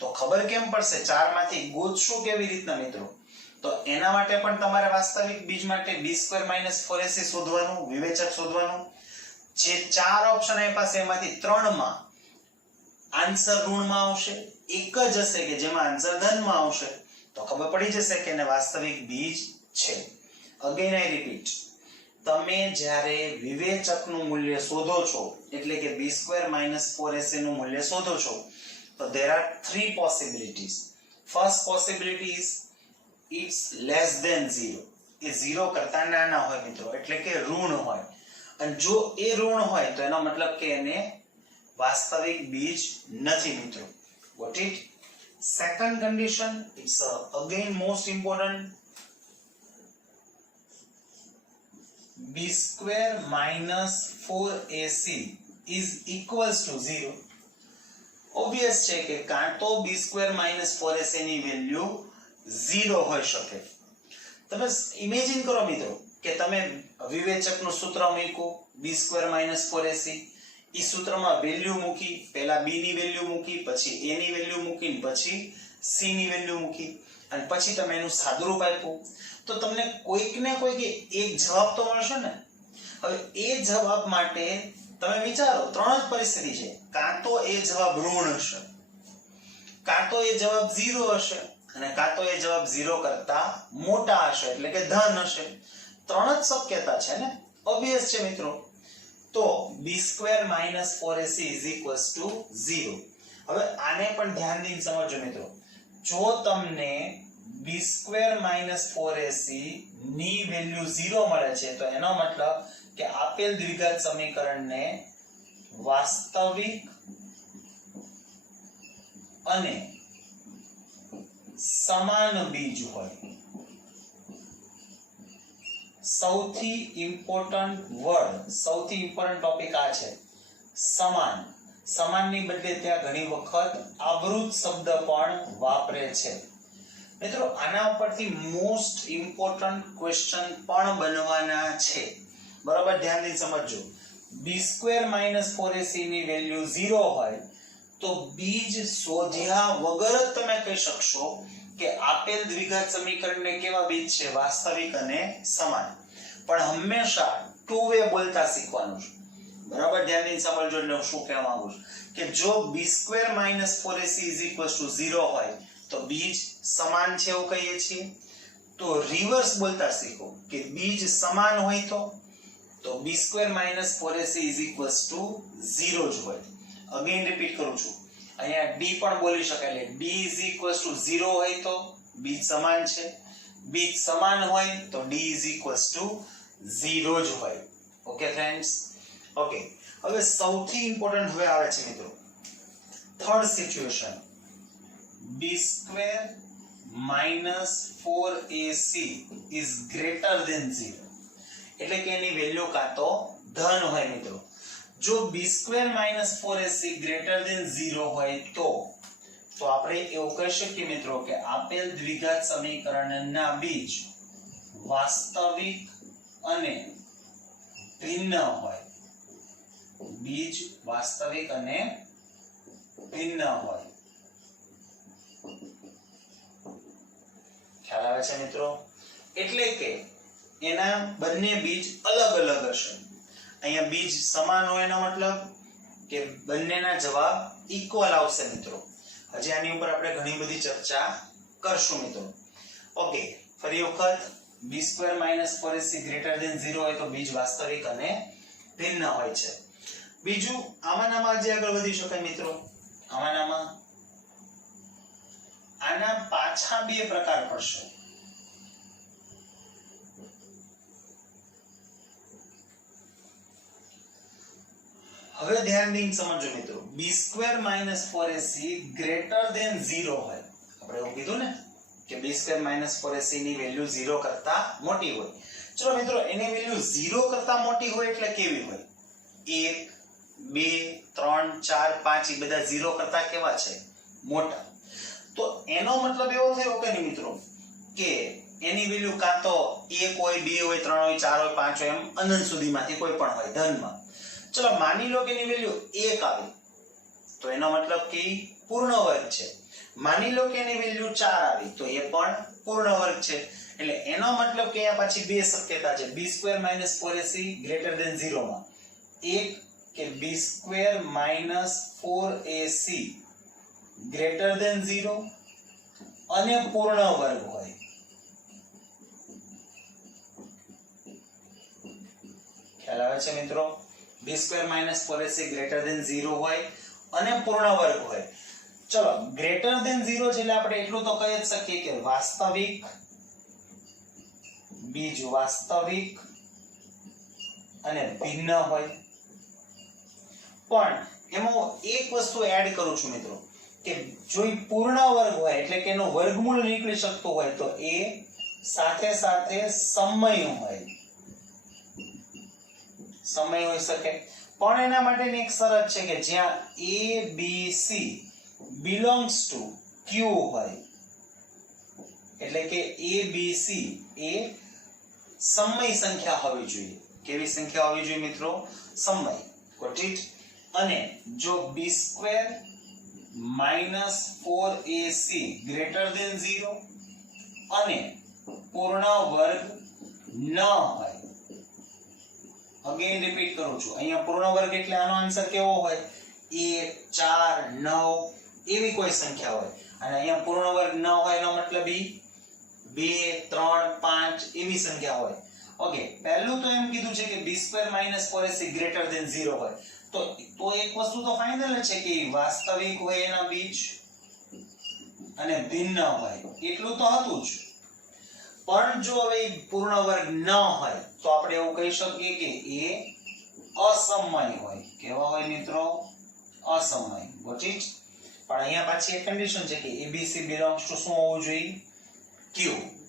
તો ખબર કેમ પડશે? 4 માંથી ગોતશું કેવી રીતના મિત્રો? તો એના માટે પણ તમારે વાસ્તવિક બીજ માટે b² - 4ac શોધવાનું, વિવેચક શોધવાનું. જે 4 ઓપ્શન આપ્યા છે એમાંથી 3 માં આન્સર ઋણમાં આવશે, એક જ હશે કે જેમાં આન્સર ધનમાં આવશે. તો ખબર પડી જશે કે એને વાસ્તવિક બીજ છે. અગેન આઈ રિપીટ, તમે જ્યારે વિવેચકનું મૂલ્ય શોધો છો એટલે કે b² - 4ac નું મૂલ્ય શોધો છો તો there are 3 possibilities. First possibility is it's less than 0. એ 0 કરતા નાના હોય મિત્રો એટલે કે ઋણ હોય. અને જો એ ઋણ હોય તો એનો મતલબ કે એને વાસ્તવિક બીજ નથી મિત્રો. Got it? Second condition, it's again most important. b² - 4ac is equals to 0. Obvious છે કે કાં તો b² - 4ac ની વેલ્યુ 0 હોઈ શકે. તમે ઇમેજિન કરો મિત્રો કે તમે વિવેચકનું સૂત્ર મૂક્યું b² - 4ac ઈ સૂત્રમાં વેલ્યુ મૂકી, પહેલા b ની વેલ્યુ મૂકી, પછી a ની વેલ્યુ મૂકી, પછી c ની વેલ્યુ મૂકી અને પછી તમે એનું સાદુરૂપ આપ્યું તો તમને કોઈક ને કોઈક એક જવાબ તો મળશે ને. હવે એ જવાબ માટે તમે વિચારો, ત્રણ જ પરિસ્થિતિ છે. કાં તો એ જવાબ ઋણ હશે, કાં તો એ જવાબ 0 હશે અને કાં તો એ જવાબ 0 કરતા મોટા હશે એટલે કે ધન હશે. ત્રણ જ શક્યતા છે ને, ઓબવિયસ છે મિત્રો. તો b² - 4ac = 0. હવે આને પણ ધ્યાન દઈને સમજો મિત્રો. જો તમને b² - 4ac ની વેલ્યુ 0 મળે છે તો એનો મતલબ કે આપેલ દ્વિઘાત સમીકરણને વાસ્તવિક અને સમાન બીજ હોય. સૌથી ઇમ્પોર્ટન્ટ વર્ડ, સૌથી ઇમ્પોર્ટન્ટ ટોપિક આ છે, સમાન. સમાનની બદલે ત્યાં ઘણી વખત આવૃત શબ્દ પણ વાપરે છે. મિત્રો આના ઉપરથી મોસ્ટ ઇમ્પોર્ટન્ટ ક્વેશ્ચન પણ બનવાના છે. બરાબર ધ્યાન દઈને સમજજો. b² - 4ac ની વેલ્યુ 0 હોય તો બીજ શોધ્યા વગર જ તમે કહી શકશો કે આપેલ દ્વિઘાત સમીકરણને કેવા બીજ છે, વાસ્તવિક અને સમાન. પણ હંમેશા ટુ વે બોલતા શીખવાનું છે. બરાબર ધ્યાન દઈને સમજજો. એટલે હું શું કહેવા માંગુ છું કે જો b² - 4ac = 0 હોય તો બીજ સમાન છે એવું કહીએ છીએ. તો રિવર્સ બોલતા શીખો કે બીજ સમાન હોય તો b² - 4ac = 0 જ હોય. અગેન રિપીટ કરું છું, અહીંયા d પણ બોલી શકાય. એટલે d 0 હોય તો બીજ સમાન છે, બીજ સમાન હોય તો d 0 જ હોય. Okay friends, okay. હવે સૌથી ઇમ્પોર્ટન્ટ હવે આવે છે મિત્રો થર્ડ સિચ્યુએશન, b² - 4ac > 0. એટલે કે એની વેલ્યુ કાં તો ધન હોય મિત્રો. જો b² - 4ac > 0 હોય તો આપણે એવું કહી શકીએ મિત્રો કે આપેલ દ્વિઘાત સમીકરણના બીજ વાસ્તવિક અને ભિન્ન હોય. બીજ વાસ્તવિક અને ભિન્ન હોય. ખ્યાલ આવે છે મિત્રો? એટલે કે એના બંને બીજ અલગ અલગ હશે. અહીંયા બીજ સમાન હોય એનો મતલબ કે બંનેના જવાબ ઇક્વલ આવશે મિત્રો. હજી આની ઉપર આપણે ઘણી બધી ચર્ચા કરશું મિત્રો. ઓકે, ફરી વખત b² - 4ac > 0 હોય તો બીજ વાસ્તવિક અને ભિન્ન હોય છે. બીજું આમાંનામાં જે આગળ વધી શકાય મિત્રો, આમાંનામાં આના પાછા બે પ્રકાર પડશે. હવે ધ્યાન દઈને સમજો મિત્રો. b² - 4ac > 0 હોય. આપણે એવું કીધું ને કે b² - 4ac ની વેલ્યુ 0 કરતા મોટી હોય. ચલો મિત્રો, એની વેલ્યુ 0 કરતા મોટી હોય એટલે કેવી હોય? 1 2 3 4 5 એ બધા 0 કરતા કેવા છે? મોટા. તો એનો મતલબ એવો થયો કે નહીં મિત્રો કે એની વેલ્યુ કાં તો 1 હોય 2 હોય 3 હોય 4 હોય 5 હોય એમ અનંત સુધીમાંથી કોઈ પણ હોય ધનમાં. ચલો માની લો કે એની વેલ્યુ 1 આવી તો એનો મતલબ કે પૂર્ણ વર્ગ છે. માની લો કે એની વેલ્યુ 4 આવી તો એ પણ પૂર્ણ વર્ગ છે. એટલે એનો મતલબ કે અહીંયા પાછી બે શક્યતા છે b² - 4ac > 0 માં. એક કે b² - 4ac > 0 અને પૂર્ણ વર્ગ હોય. ખ્યાલ આવે છે મિત્રો? b² - 4ac > 0 હોય અને પૂર્ણ વર્ગ હોય. ચલો ગ્રેટર ધેન 0 છે એટલે આપણે એટલું તો કહી જ શકીએ કે વાસ્તવિક બીજ વાસ્તવિક અને ભિન્ન હોય. પણ એમાં એક વસ્તુ એડ કરું છું મિત્રો કે જો ઈ પૂર્ણ વર્ગ હોય એટલે કે એનું વર્ગમૂળ નીકળી શકતું હોય તો એ સાથે સાથે સમય હોય. સમય હોઈ શકે. પણ એના માટેની એક શરત છે કે જ્યાં a b c belongs to q હોય. એટલે કે a b c એ સમય સંખ્યા હોવી જોઈએ. કેવી સંખ્યા હોવી જોઈએ મિત્રો? સમય. Got it? અને જો b² minus 4ac greater than 0 અને પૂર્ણ વર્ગ ન હોય, અગેન રિપીટ કરું છું, અહીંયા પૂર્ણ વર્ગ એટલે આનો આન્સર કેવો હોય? 1 4 9 એવી કોઈ સંખ્યા હોય, અને અહીંયા પૂર્ણ વર્ગ ન હોય એનો મતલબ 2 3 5 એવી સંખ્યા હોય. ઓકે, પહેલું તો એમ કીધું છે કે b² - 4ac ગ્રેટર ધેન 0 હોય, તો એક વસ્તુ તો ફાઇનલ છે કે વાસ્તવિક હોય એના બીજ અને ભિન્ન હોય, એટલું તો હતું જ. પણ જો હવે પૂર્ણ વર્ગ ન હોય તો આપણે એવું કહી શકીએ કે એ અસમય હોય. કેવા હોય મિત્રો? અસમય. Got it? પણ અહીંયા પાછી એક કન્ડિશન છે કે abc belongs to શું હોવું જોઈએ? q,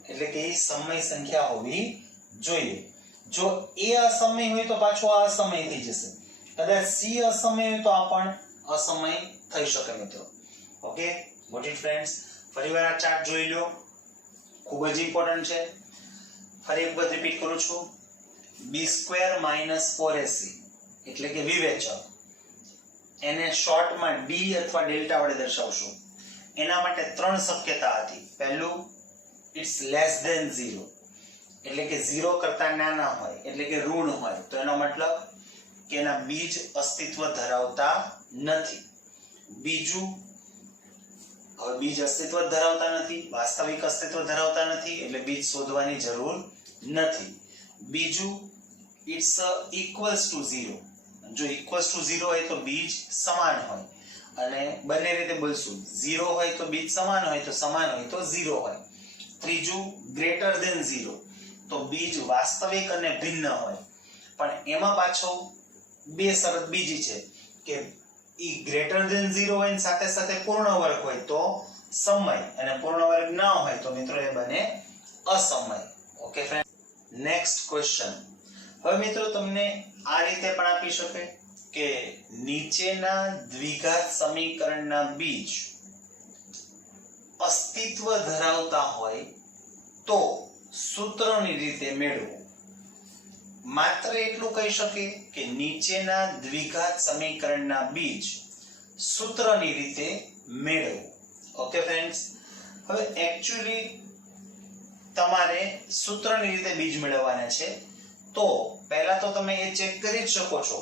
એટલે કે એ સમય સંખ્યા હોવી જોઈએ. જો એ અસમય હોય તો પાછો આ અસમય થઈ જશે. કદાચ c અસમય હોય તો આ પણ અસમય થઈ શકે મિત્રો. Okay, got it friends? ફરીવાર આ ચાર્ટ જોઈ લો, ખૂબ જ ઇમ્પોર્ટન્ટ છે. ફરી એક વખત રિપીટ કરું છું, b² - 4ac એટલે કે વિવેચક, એને શોર્ટમાં d અથવા ડેલ્ટા વડે દર્શાવશું. એના માટે ત્રણ શક્યતા હતી. પહેલું, ઇટ્સ લેસ ધેન 0 એટલે કે 0 કરતા નાના હોય, એટલે કે ઋણ હોય, તો એનો મતલબ કે એના બીજ અસ્તિત્વ ધરાવતા નથી. બીજું, હવે બીજ અસ્તિત્વ ધરાવતા નથી, વાસ્તવિક અસ્તિત્વ ધરાવતા નથી, એટલે બીજ શોધવાની જરૂર નથી. બીજું, ઇટ્સ ઇક્વલ્સ ટુ 0, જો ઇક્વલ્સ ટુ 0 હોય તો બીજ સમાન હોય, અને બંને રીતે બોલશું, 0 હોય તો બીજ સમાન હોય, તો સમાન હોય તો 0 હોય. ત્રીજું, ગ્રેટર ધેન 0, તો બીજ વાસ્તવિક અને ભિન્ન હોય. પણ એમાં પાછો બે શરત બીજી છે કે ઈ ગ્રેટર ધેન 0 હોય અને સાથે સાથે પૂર્ણ વર્ગ હોય તો સમય, અને પૂર્ણ વર્ગ ન હોય તો મિત્રો એ બને અસમય. Okay friend, next question. હવે મિત્રો તમને આ રીતે પણ આપી શકે કે નીચેના દ્વિઘાત સમીકરણના બીજ અસ્તિત્વ ધરાવતા હોય તો સૂત્રની રીતે મેળવો. માત્ર એટલું કહી શકે કે નીચેના દ્વિઘાત સમીકરણના બીજ સૂત્રની રીતે મેળવો. ઓકે ફ્રેન્ડ્સ, હવે એક્ચ્યુઅલી તમારે સૂત્રની રીતે બીજ મેળવવાના છે, તો પહેલા તો તમે એ ચેક કરી જ શકો છો.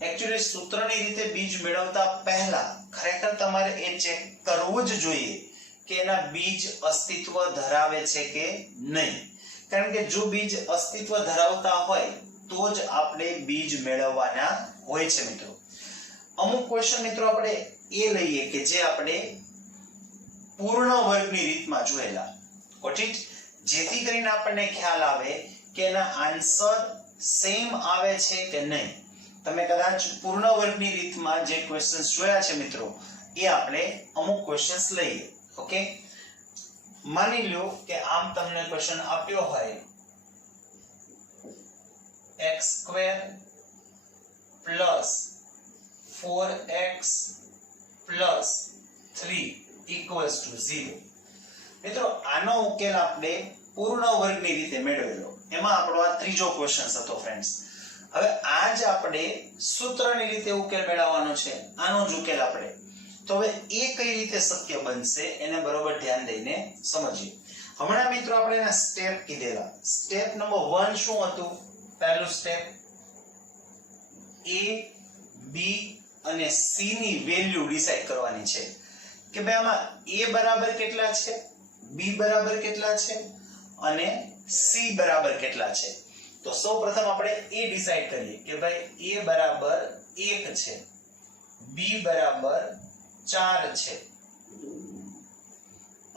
એક્ચ્યુઅલી સૂત્રની રીતે બીજ મેળવતા પહેલા ખરેખર તમારે એ ચેક કરવું જ જોઈએ કે એના બીજ અસ્તિત્વ ધરાવે છે કે નહીં. કારણ કે જો બીજ અસ્તિત્વ ધરાવતા હોય તો જ આપણે બીજ મેળવવાના હોય છે મિત્રો. અમુક ક્વેશ્ચન મિત્રો આપણે એ લઈએ કે જે આપણે પૂર્ણ વર્ગની રીતમાં જોયેલા, ગોટ ઇટ? જેથી કરીને આપણને ખ્યાલ આવે કે એના આન્સર સેમ આવે છે કે નહીં. તમે કદાચ પૂર્ણ વર્ગની રીતમાં જે ક્વેશ્ચન્સ જોયા છે મિત્રો, એ આપણે અમુક ક્વેશ્ચન્સ લઈએ. ઓકે, માની લો કે આમ તમને ક્વેશ્ચન આપ્યો હોય x² + 4x + 3 = 0. મિત્રો આનો ઉકેલ આપણે પૂર્ણ વર્ગની રીતે મેળવેલો. એમાં આપણો આ ત્રીજો ક્વેશ્ચન હતો ફ્રેન્ડ્સ. હવે આ જ આપણે સૂત્રની રીતે ઉકેલ મેળવવાનો છે, આનો જ ઉકેલ આપણે. તો હવે એ કઈ રીતે શક્ય બનશે એને બરોબર ધ્યાન દઈને સમજીએ. હમણાં મિત્રો આપણે એના સ્ટેપ કીધેલા. સ્ટેપ નંબર 1 શું હતું? પહેલું સ્ટેપ, a, b અને c ની વેલ્યુ ડિસાઈડ કરવાની છે કે ભાઈ આમાં a બરાબર કેટલા છે, b બરાબર કેટલા છે અને c બરાબર કેટલા છે. તો સૌપ્રથમ આપણે a ડિસાઈડ કરીએ કે ભાઈ a બરાબર 1 છે, b બરાબર 4 છે,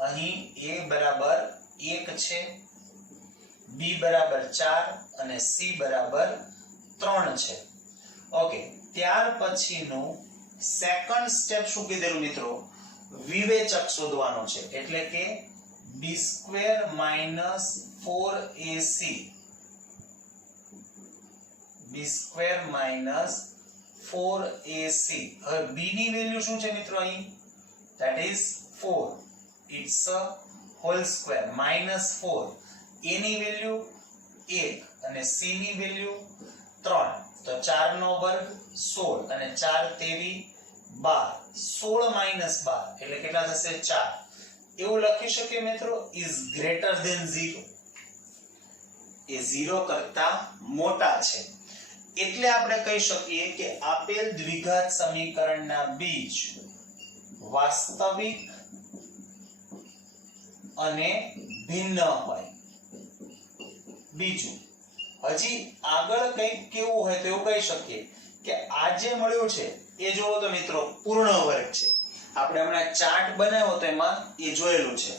અહીં a બરાબર 1 છે, b બરાબર 4 અને c બરાબર 3 છે. ઓકે, ત્યાર પછીનું સેકન્ડ સ્ટેપ શું કીધેલું મિત્રો? વિવેચક શોધવાનો છે, એટલે કે b² - 4ac, b² - 4ac. હવે b ની વેલ્યુ શું છે મિત્રો અહીં? that is 4, it's a whole square -4. a ની વેલ્યુ 1 અને c ની વેલ્યુ 3, તો 4 નો વર્ગ 16 અને 4 તેરી 12, 16 માઈનસ 12 એટલે કેટલા થશે 4. એવું લખી શકીએ મિત્રો ઇઝ ગ્રેટર ધેન 0, એ 0 કરતા મોટા છે. એટલે આપણે કહી શકીએ કે આપેલ દ્વિઘાત સમીકરણના બીજ વાસ્તવિક અને ભિન્ન હોય. બીજું હજી આગળ કંઈક કેવું હોય તો એવું કહી શકીએ કે આ જે મળ્યું છે એ જોવો તો મિત્રો પૂર્ણ વર્ગ છે. આપણે હમણાં ચાર્ટ બનાવ્યો તો એમાં એ જોયેલું છે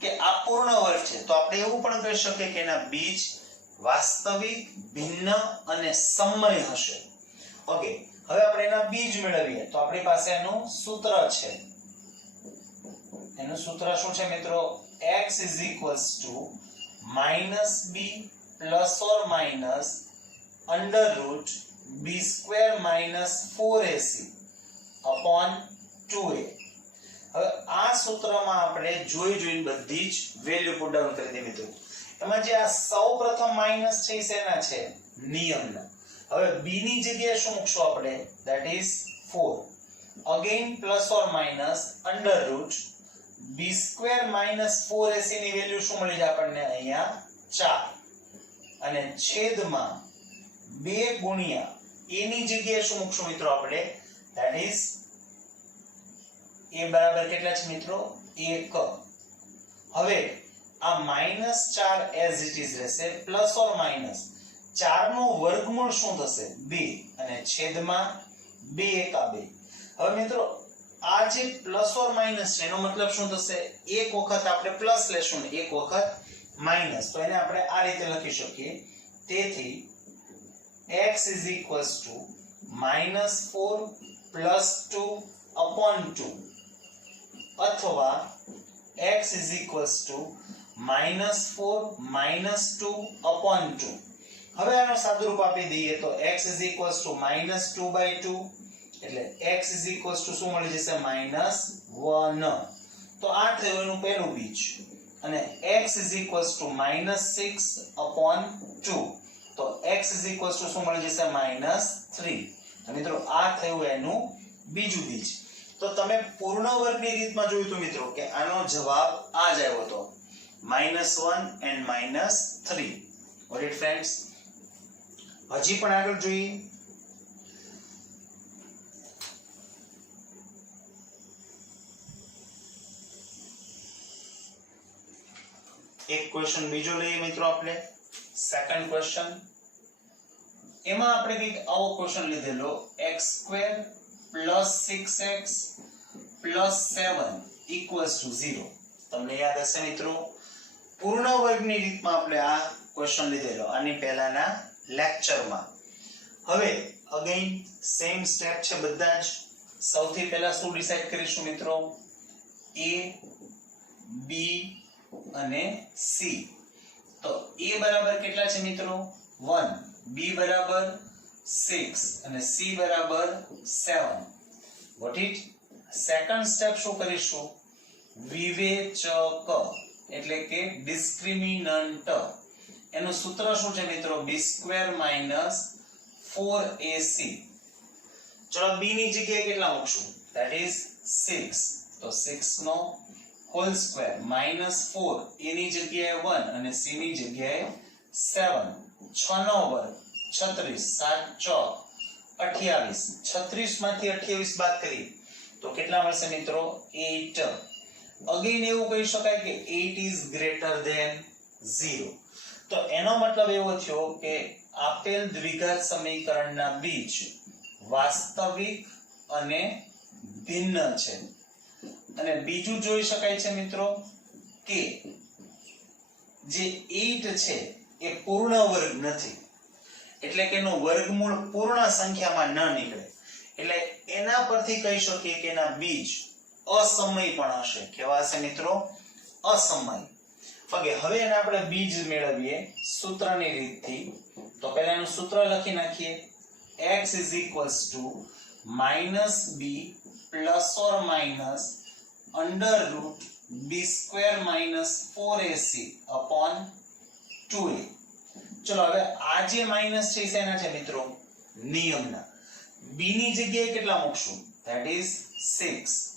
કે આ પૂર્ણ વર્ગ છે. તો આપણે એવું પણ કહી શકીએ કે એના બીજ વાસ્તવિક, ભિન્ન અને સમય હશે. ઓકે, હવે આપણે એના બીજ મેળવીએ તો આપણી પાસે એનું સૂત્ર છે. એનું સૂત્ર શું છે મિત્રો? x = -b + or minus √ b² - 4ac upon 2a. હવે આ સૂત્રમાં આપણે જોઈને બધી જ વેલ્યુ પુટ ડાઉન કરી દઈએ મિત્રો. એમાં જે આ સૌપ્રથમ માઈનસ છે એ શેના છે? નિયમના. હવે b ની જગ્યાએ શું મૂકશું આપણે? That is 4. Again plus or minus √ b² - 4ac ની વેલ્યુ શું મળી છે આપણને? અહીંયા 4. અને છેદમાં 2 ગુણ્યા a ની જગ્યાએ શું મૂકશું મિત્રો આપણે? ધેટ ઇઝ a બરાબર કેટલા છે મિત્રો? 1. હવે આ -4 એઝ ઇટ ઇઝ રહેશે, પ્લસ ઓર માઈનસ 4 નું વર્ગમૂળ શું થશે? 2 અને છેદમાં 2 એકા 2. હવે મિત્રો આ જે પ્લસ ઓર માઈનસ છે એનો મતલબ શું થશે? એક વખત આપણે પ્લસ લેશું ને એક વખત માઈનસ. તો એને આપણે આ રીતે લખી શકીએ. તેથી x = -4 + 2 upon 2 અથવા x = -4 - 2 upon 2. હવે આનો સાદુરૂપ આપી દઈએ તો x = -2/2 એટલે x = શું મળી જશે? -1. તો આ થયું એનું પહેલું બીજ. અને x = -6/2 તો x = શું મળી જશે? -3. મિત્રો આ થયું એનું બીજું બીજ. તો તમે પૂર્ણ વર્ગની રીતમાં જોયું તો મિત્રો કે આનો જવાબ આ જ આવ્યો હતો, -1 and -3. ઓલરાઈટ ફ્રેન્ડ્સ, હજી પણ આગળ જોઈએ. એક ક્વેશ્ચન બીજો લઈએ મિત્રો આપણે, સેકન્ડ ક્વેશ્ચન. એમાં આપણે કંઈક આવો ક્વેશ્ચન લીધેલો, x² + 6x + 7 = 0. તમને યાદ હશે મિત્રો, પૂર્ણ વર્ગની રીતમાં આપણે આ ક્વેશ્ચન લીધેલો આની પહેલાના લેક્ચરમાં. હવે અગેન સેમ સ્ટેપ છે બધા જ. સૌથી પહેલા શું ડિસાઈડ કરીશું મિત્રો? a, b અને c. તો a બરાબર કેટલા છે મિત્રો? 1, b બરાબર 6 અને c બરાબર 7. Got it? સેકન્ડ સ્ટેપ શું કરીશું? વિવેચક એટલે કે ડિસ્ક્રિમિનન્ટ. એનું સૂત્ર શું છે મિત્રો? b² - 4ac. ચલો b ની જગ્યાએ કેટલા મૂકશું? That is 6. તો 6 નો હોલ સ્ક્વેર -4 a ની જગ્યાએ 1 અને c ની જગ્યાએ 7. 6 નો વર્ગ 36, 7 ચોક 28. 36 માંથી 28 બાદ કરીએ તો કેટલા મળશે મિત્રો? 8. અગેન એવું કહી શકાય કે 8 ઇઝ ગ્રેટર ધેન 0. તો એનો મતલબ એવો થયો કે આપેલ દ્વિઘાત સમીકરણના બીજ વાસ્તવિક અને ભિન્ન છે. અને બીજું જોઈ શકાય છે મિત્રો કે જે 8 છે એ પૂર્ણ વર્ગ નથી, એટલે કે એનું વર્ગમૂળ પૂર્ણ સંખ્યામાં ન નીકળે. એટલે એના પરથી કહી શકીએ કે એના બીજ અસમય પણ હશે. કેવા હશે મિત્રો? અસમય. ઓકે, હવે એને આપણે બીજ મેળવીએ સૂત્રની રીતથી. તો પહેલા એનું સૂત્ર લખી નાખીએ. x = -b + or minus √ b² - 4ac upon 2a. ચલો હવે આ જે માઈનસ છે શેના છે મિત્રો? નિયમના. b ની જગ્યાએ કેટલા મૂકશું? That is 6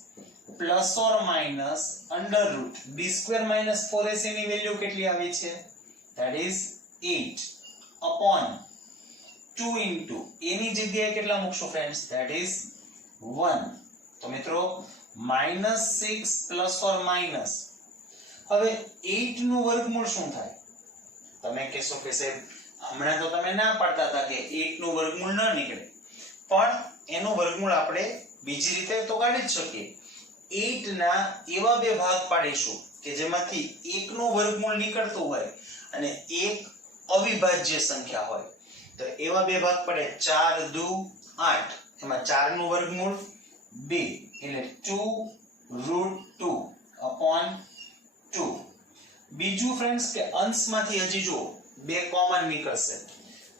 plus or minus under root b² - 4ac ની વેલ્યુ કેટલી આવી છે? That is 8 upon 2 into a ની જગ્યાએ કેટલા મૂકશું ફ્રેન્ડ્સ? That is 1. તો મિત્રો -6 પ્લસ ઓર માઇનસ. હવે 8 નું વર્ગમૂળ શું થાય? તમે કહેશો કે સાહેબ હમણાં તો તમે ના પાડતા હતા કે 8 નું વર્ગમૂળ ન નીકળે, પણ એનું વર્ગમૂળ આપણે બીજી રીતે તો કાઢી જ શકીએ. 8 ના એવા બે ભાગ પાડીશું કે જેમાંથી 1 નું વર્ગમૂળ નીકળતું હોય અને 1 અવિભાજ્ય સંખ્યા હોય. તો એવા બે ભાગ પડે. 4 દુ 8, એમાં 4 નું વર્ગમૂળ 2 એટલે 2√2 અપોન 2. બીજું ફ્રેન્ડ્સ કે અંશમાંથી હજી જો બે કોમન નીકળશે,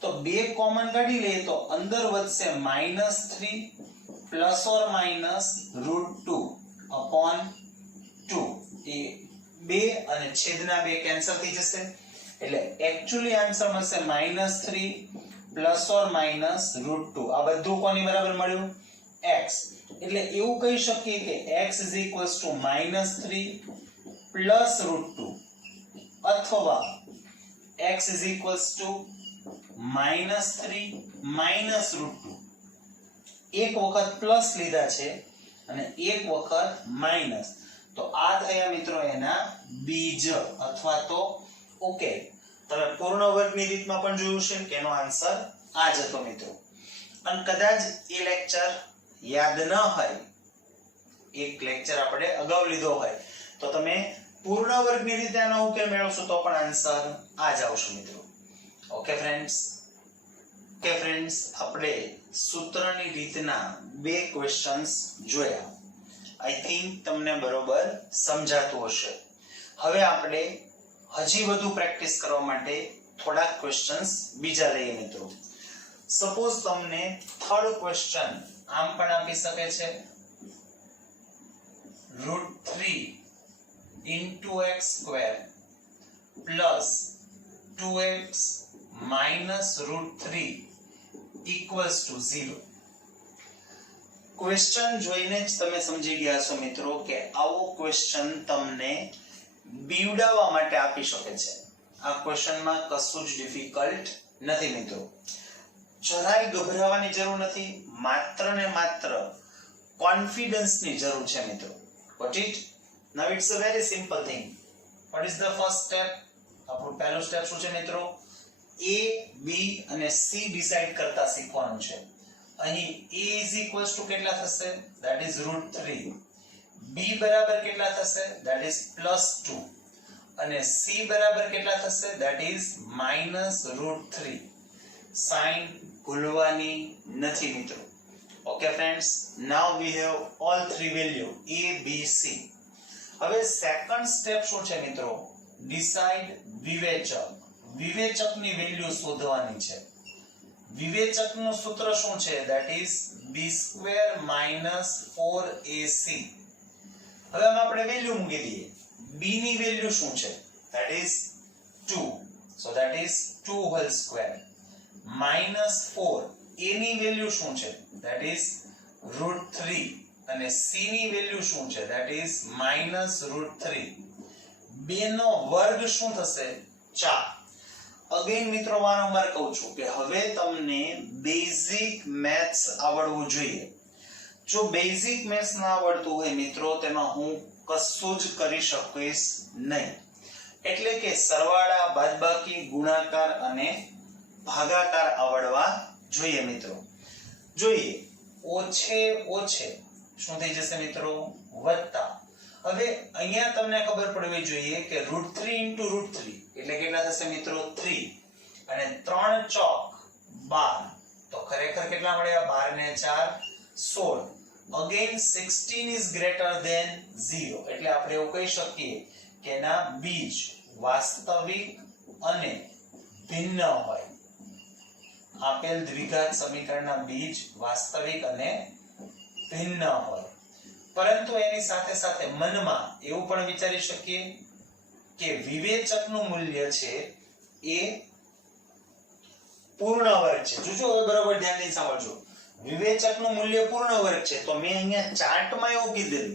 તો બે કોમન કાઢી લઈએ તો અંદર વધશે -3 પ્લસ ઓર માઇનસ √2 અપોન 2. એ 2 અને છેદના 2 કેન્સલ થઈ જશે એટલે એક્ચ્યુઅલી આન્સર મળશે -3 પ્લસ ઓર માઇનસ √2. આ બધું કોની બરાબર મળ્યું? x. એટલે એવું કહી શકીએ કે x = -3 પ્લસ √2 અથવા x = -3 માઇનસ √2. એક વખત પ્લસ લીધા છે અને એક વખત માઇનસ, તો આ થયા મિત્રો એના બીજ અથવા તો ઓકે. તમે પૂર્ણ વર્ગની રીતમાં પણ જોયું છે કે એનો આન્સર આ જ હતો મિત્રો. અને કદાચ એ લેક્ચર યાદ ન હોય, એક લેક્ચર આપણે અગાઉ લીધો હોય, તો તમે પૂર્ણ વર્ગની રીતે આનો ઉકેલ મેળવશો તો પણ આન્સર આ જ આવશે મિત્રો. ઓકે ફ્રેન્ડ્સ, આપણે સૂત્રની રીતના બે ક્વેશ્ચન્સ જોયા. આઈ થિંક તમને બરોબર સમજાતું હશે. હવે આપણે હજી વધુ પ્રેક્ટિસ કરવા માટે થોડાક ક્વેશ્ચન્સ બીજા લઈએ મિત્રો. સપોઝ તમને થર્ડ ક્વેશ્ચન આમ પણ આપી શકે છે, √3 into x² plus 2x minus √3 equals to 0. Question જોઈને જ તમે સમજી ગયા છો મિત્રો કે આવો ક્વેશ્ચન તમને બીવડાવવા માટે આપી શકે છે. આ ક્વેશ્ચનમાં કશું જ ડિફિકલ્ટ નથી મિત્રો. જરાય ગભરાવાની જરૂર નથી, માત્ર ને માત્ર કોન્ફિડન્સની જરૂર છે મિત્રો. Got it? Now it's a very simple thing. What is the first step? આપણું પહેલું સ્ટેપ શું છે મિત્રો? a, b અને c ડિસાઈડ કરતા શીખવાનું છે. અહીં a = કેટલા થશે? That is √3. b બરાબર કેટલા થશે? That is +2. અને c બરાબર કેટલા થશે? That is -√3. સાઇન ભૂલવાની નથી મિત્રો. Okay friends, now we have all three value a, b, c. હવે સેકન્ડ સ્ટેપ શું છે મિત્રો? ડિસાઈડ વિવેચક. વિવેચકની વેલ્યુ શોધવાની છે. વિવેચકનું સૂત્ર શું છે? That is b² - 4ac. હવે આપણે વેલ્યુ મૂકી દઈએ. b ની વેલ્યુ શું છે? That is 2. So that is 2 whole square. -4. a ની વેલ્યુ શું છે? That is √3. અને c ની વેલ્યુ શું છે? That is -√3. બે નો વર્ગ શું થશે? 4. અગેન મિત્રો વારંવાર કહું છું કે હવે તમને બેઝિક મેથ્સ આવડવું જોઈએ. જો બેઝિક મેથ્સ ના આવડતું હોય મિત્રો, તેમાં હું કશું જ કરી શકીશ નહીં. એટલે કે સરવાળા, બાદબાકી, ગુણાકાર અને ભાગાકાર આવડવા જોઈએ મિત્રો. જોઈએ ઓછે ઓછે શું થઈ જશે મિત્રો? વત્તા. હવે અહીંયા તમને ખબર પડવી જોઈએ કે √3 into √3 એટલે કેટલા થશે મિત્રો? 3. અને 3 ચોક 12. તો ખરેખર કેટલા મળ્યા? 12 ને 4 16. Again 16 is greater than 0. એટલે આપણે એવું કહી શકીએ કે ના બીજ વાસ્તવિક અને ભિન્ન હોય. આપેલ દ્વિઘાત સમીકરણના બીજ વાસ્તવિક અને ભિન્ન હોય. પરંતુ એની સાથે સાથે મનમાં એવું પણ વિચારી શકીએ કે વિવેચકનું મૂલ્ય છે એ પૂર્ણ વર્ગ છે. જોજો હવે બરાબર ધ્યાનથી સાંભળજો. વિવેચકનું મૂલ્ય પૂર્ણ વર્ગ છે તો મેં અહીંયા ચાર્ટમાં એવું કીધેલું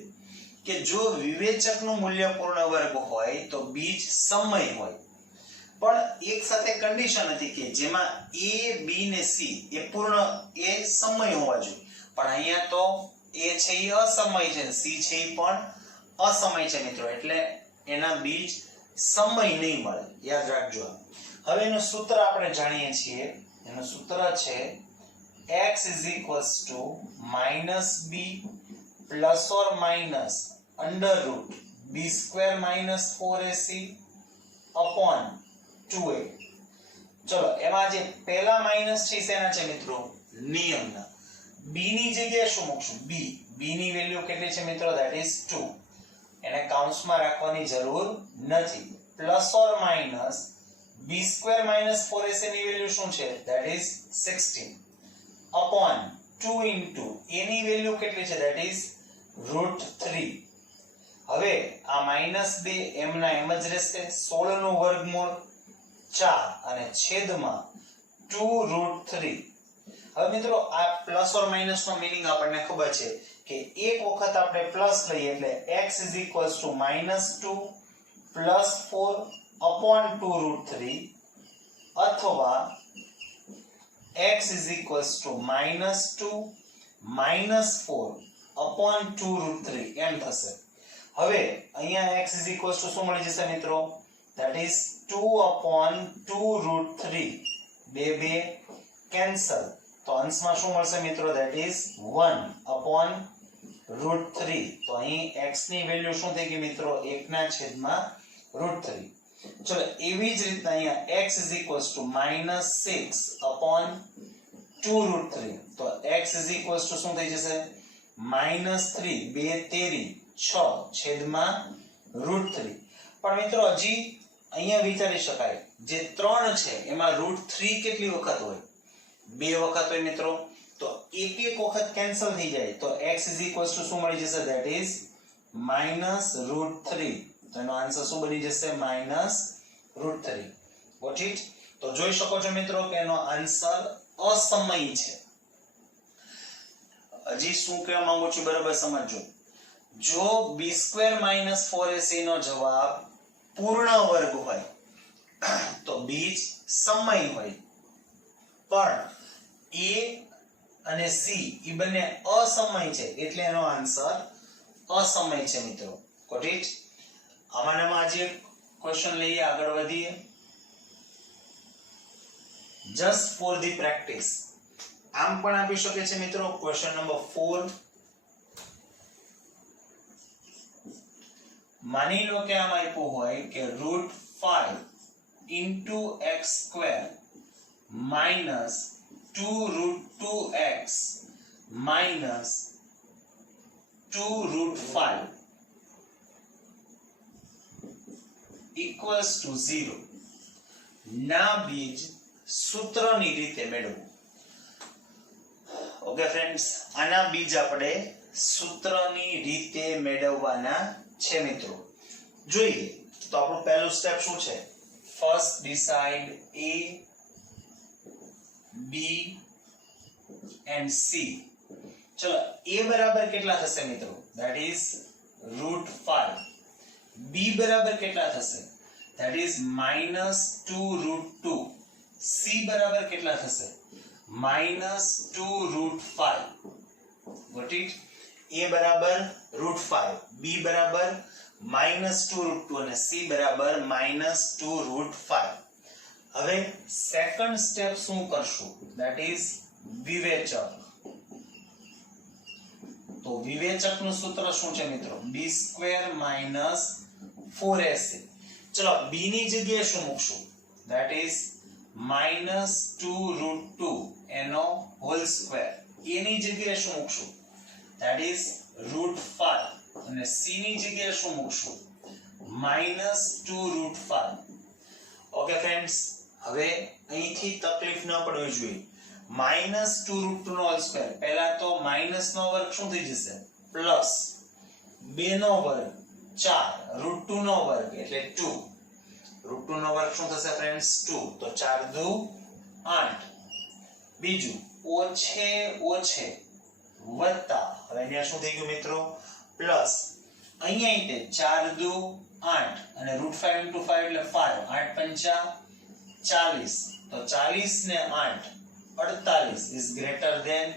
કે જો વિવેચકનું મૂલ્ય પૂર્ણ વર્ગ હોય તો બીજ સમય હોય. પણ એક સાથે કન્ડિશન હતી કે જેમાં a b ને c એ પૂર્ણ એ સમય હોવા જોઈએ. પણ અહીંયા તો a છે એ અસમય છે, c છે એ પણ અસમય છે મિત્રો, એટલે એના બીજ સમય નહીં મળે, યાદ રાખજો. હવે એનું સૂત્ર આપણે જાણીએ છીએ. એનું સૂત્ર છે x - b plus or minus under root b square minus 4ac upon 2a. ચલો એમાં જે પહેલા માઈનસ છે શેના છે મિત્રો? નિયમના. b ની જગ્યાએ શું મૂકશું? b ની વેલ્યુ કેટલી છે મિત્રો? that is 2. એને કૌંસમાં રાખવાની જરૂર નથી. Plus or minus b square minus 4ac ની વેલ્યુ શું છે? that is 16 upon 2 into a ની વેલ્યુ કેટલી છે? that is √3. હવે આ -2 એમના એમ જ રહેશે. 16 નું વર્ગમૂળ 4 અને છેદમાં 2√3. હવે મિત્રો આ પ્લસ ઓર માઈનસ નો મીનિંગ આપણને ખબર છે કે એક વખત આપણે પ્લસ લઈએ એટલે x -2 પ્લસ 4 upon 2√3 અથવા x -2 minus 4 upon 2√3 એમ થશે. હવે અહીંયા x શું મળી જશે મિત્રો? that is 2 upon 2√3. બે કેન્સલ તો અંશમાં શું મળશે મિત્રો? that is 1 upon √3. તો અહીં x ની વેલ્યુ શું થઈ ગઈ મિત્રો? 1/√3. ચલો એવી જ રીતના અહીંયા x -6 upon 2√3. તો x શું થઈ જશે? -3 2 તેરી 6 છેદમાં √3. પણ મિત્રો હજી અહીંયા વિચારી શકાય જે 3 છે એમાં √3 કેટલી વખત હોય? 2 વખત હોય મિત્રો. તો એક વખત કેન્સલ થઈ જાય તો x શું મળી જશે? that is -√3. તો એનો આન્સર શું બની જશે? -√3. Got it? તો જોઈ શકો છો મિત્રો કે એનો આન્સર અસમય છે. હજી શું કહેવા માંગુ છું બરાબર સમજજો. જો b² - 4ac નો જવાબ પૂર્ણ વર્ગ હોય તો બીજ સમય હોય. પણ a અને c એ બંને અસમય છે એટલે એનો આન્સર અસમય છે મિત્રો. Got it? આમાંનામાં આજે ક્વેશ્ચન લઈએ, આગળ વધીએ. જસ્ટ ફોર ધી પ્રેક્ટિસ આમ પણ આપી શકે છે મિત્રો. Question number 4. માની લો કે આમ આપ્યું હોય કે √5 into x² minus 2√2x minus 2√5 equals to 0 ના બીજ સૂત્રની રીતે મેળવવું. ઓકે ફ્રેન્ડ્સ, આના બીજ આપણે સૂત્રની રીતે મેળવવાના છે મિત્રો. જોઈએ તો આપણું પહેલું સ્ટેપ શું છે? First decide a b and c. ચલો a બરાબર કેટલા થશે મિત્રો? that is √5. b બરાબર કેટલા થશે? that is -2√2. c બરાબર કેટલા થશે? -2√5. got it? a બરાબર √5, b બરાબર -2√2 અને c બરાબર -2√5. હવે સેકન્ડ સ્ટેપ શું કરશું? that is વિવેચક. તો વિવેચકનું સૂત્ર શું છે મિત્રો? b² - 4ac. ચલો b ની જગ્યાએ શું મૂકશું? that is -2√2 એનો હોલ સ્ક્વેર. a ની જગ્યાએ શું મૂકશું? that is √5 અને c ની જગ્યાએ શું મૂકશું? -2√5. ઓકે ફ્રેન્ડ્સ, હવે અહીંથી તકલીફ ન પડવી જોઈએ. -2√2 નો હોલ સ્ક્વેર, પહેલા તો માઈનસ નો વર્ગ શું થઈ જશે? પ્લસ 2 નો વર્ગ 4, √2 નો વર્ગ એટલે 2. √2 નો વર્ગ શું થશે ફ્રેન્ડ્સ? 2. તો 4 દુ 8 બીજું ઓછે ઓછે વત્તા, હવે અહીંયા શું થઈ ગયું મિત્રો, પ્લસ અહીંયા તે 4 દુ 8 અને √5 * 5 એટલે 5, 8 પંચા 40, તો 40 ને 8 48 is greater than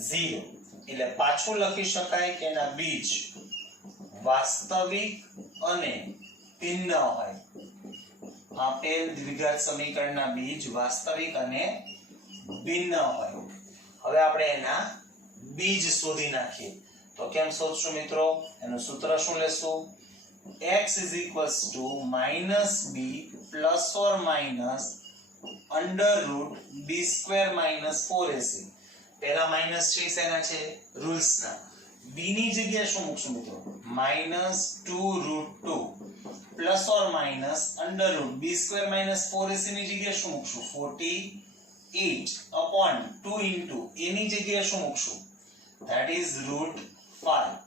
0, એટલે પાછું લખી શકાય કે એના બીજ વાસ્તવિક અને ભિન્ન હોય. આપેલ દ્વિઘાત સમીકરણના બીજ વાસ્તવિક અને ભિન્ન હોય. હવે આપણે એના બીજ શોધી નાખીએ. તો કેમ શોધશું મિત્રો? એનું સૂત્ર શું લેશું? x = -b ± √b² - 4ac. પહેલા માઈનસ છે શેના છે? રૂલ્સ ના. b ની જગ્યાએ શું મૂકશું મિત્રો? -2√2 ± √b² - 4ac ની જગ્યાએ શું મૂકશું? 48/2 a ની જગ્યાએ શું મૂકશું? that is √5.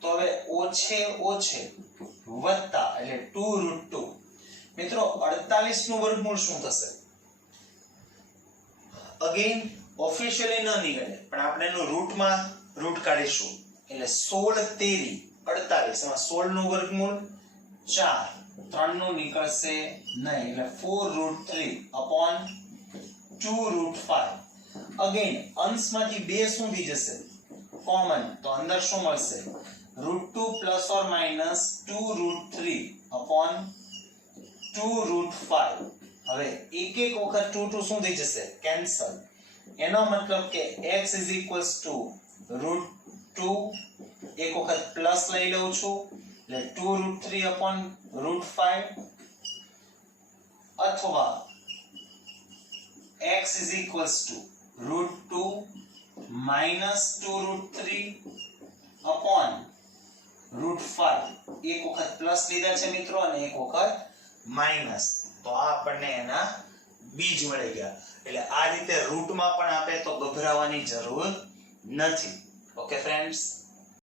તો હવે ઓછે ઓછે વત્તા એટલે 2√2. મિત્રો 48 નું વર્ગમૂળ શું થશે? અગેન ઓફિશિયલી ન નીકળે પણ આપણે એનું રૂટ કાઢીશું. એટલે 16 તેરી 48, એમાં 16 નું વર્ગમૂળ 4, 3 નું નીકળશે નહીં એટલે 4√3/2√5. અગેન અંશમાંથી 2 શું થઈ જશે? કોમન, તો અંદર શું મળશે? √2 ± 2√3/2√5. હવે એક વખત 2 શું થઈ જશે? કેન્સલ. એનો મતલબ કે x = √2, એક વખત પ્લસ લઈ લઉં છું એટલે 2√3/5, અથવા x = √2 - 2√3/5. એક વખત પ્લસ લીધા છે મિત્રો અને એક વખત માઈનસ, તો આ આપણને એના બીજ મળી ગયા. એટલે આ રીતે રૂટમાં પણ આપે તો ગભરાવાની જરૂર નથી. Okay friends.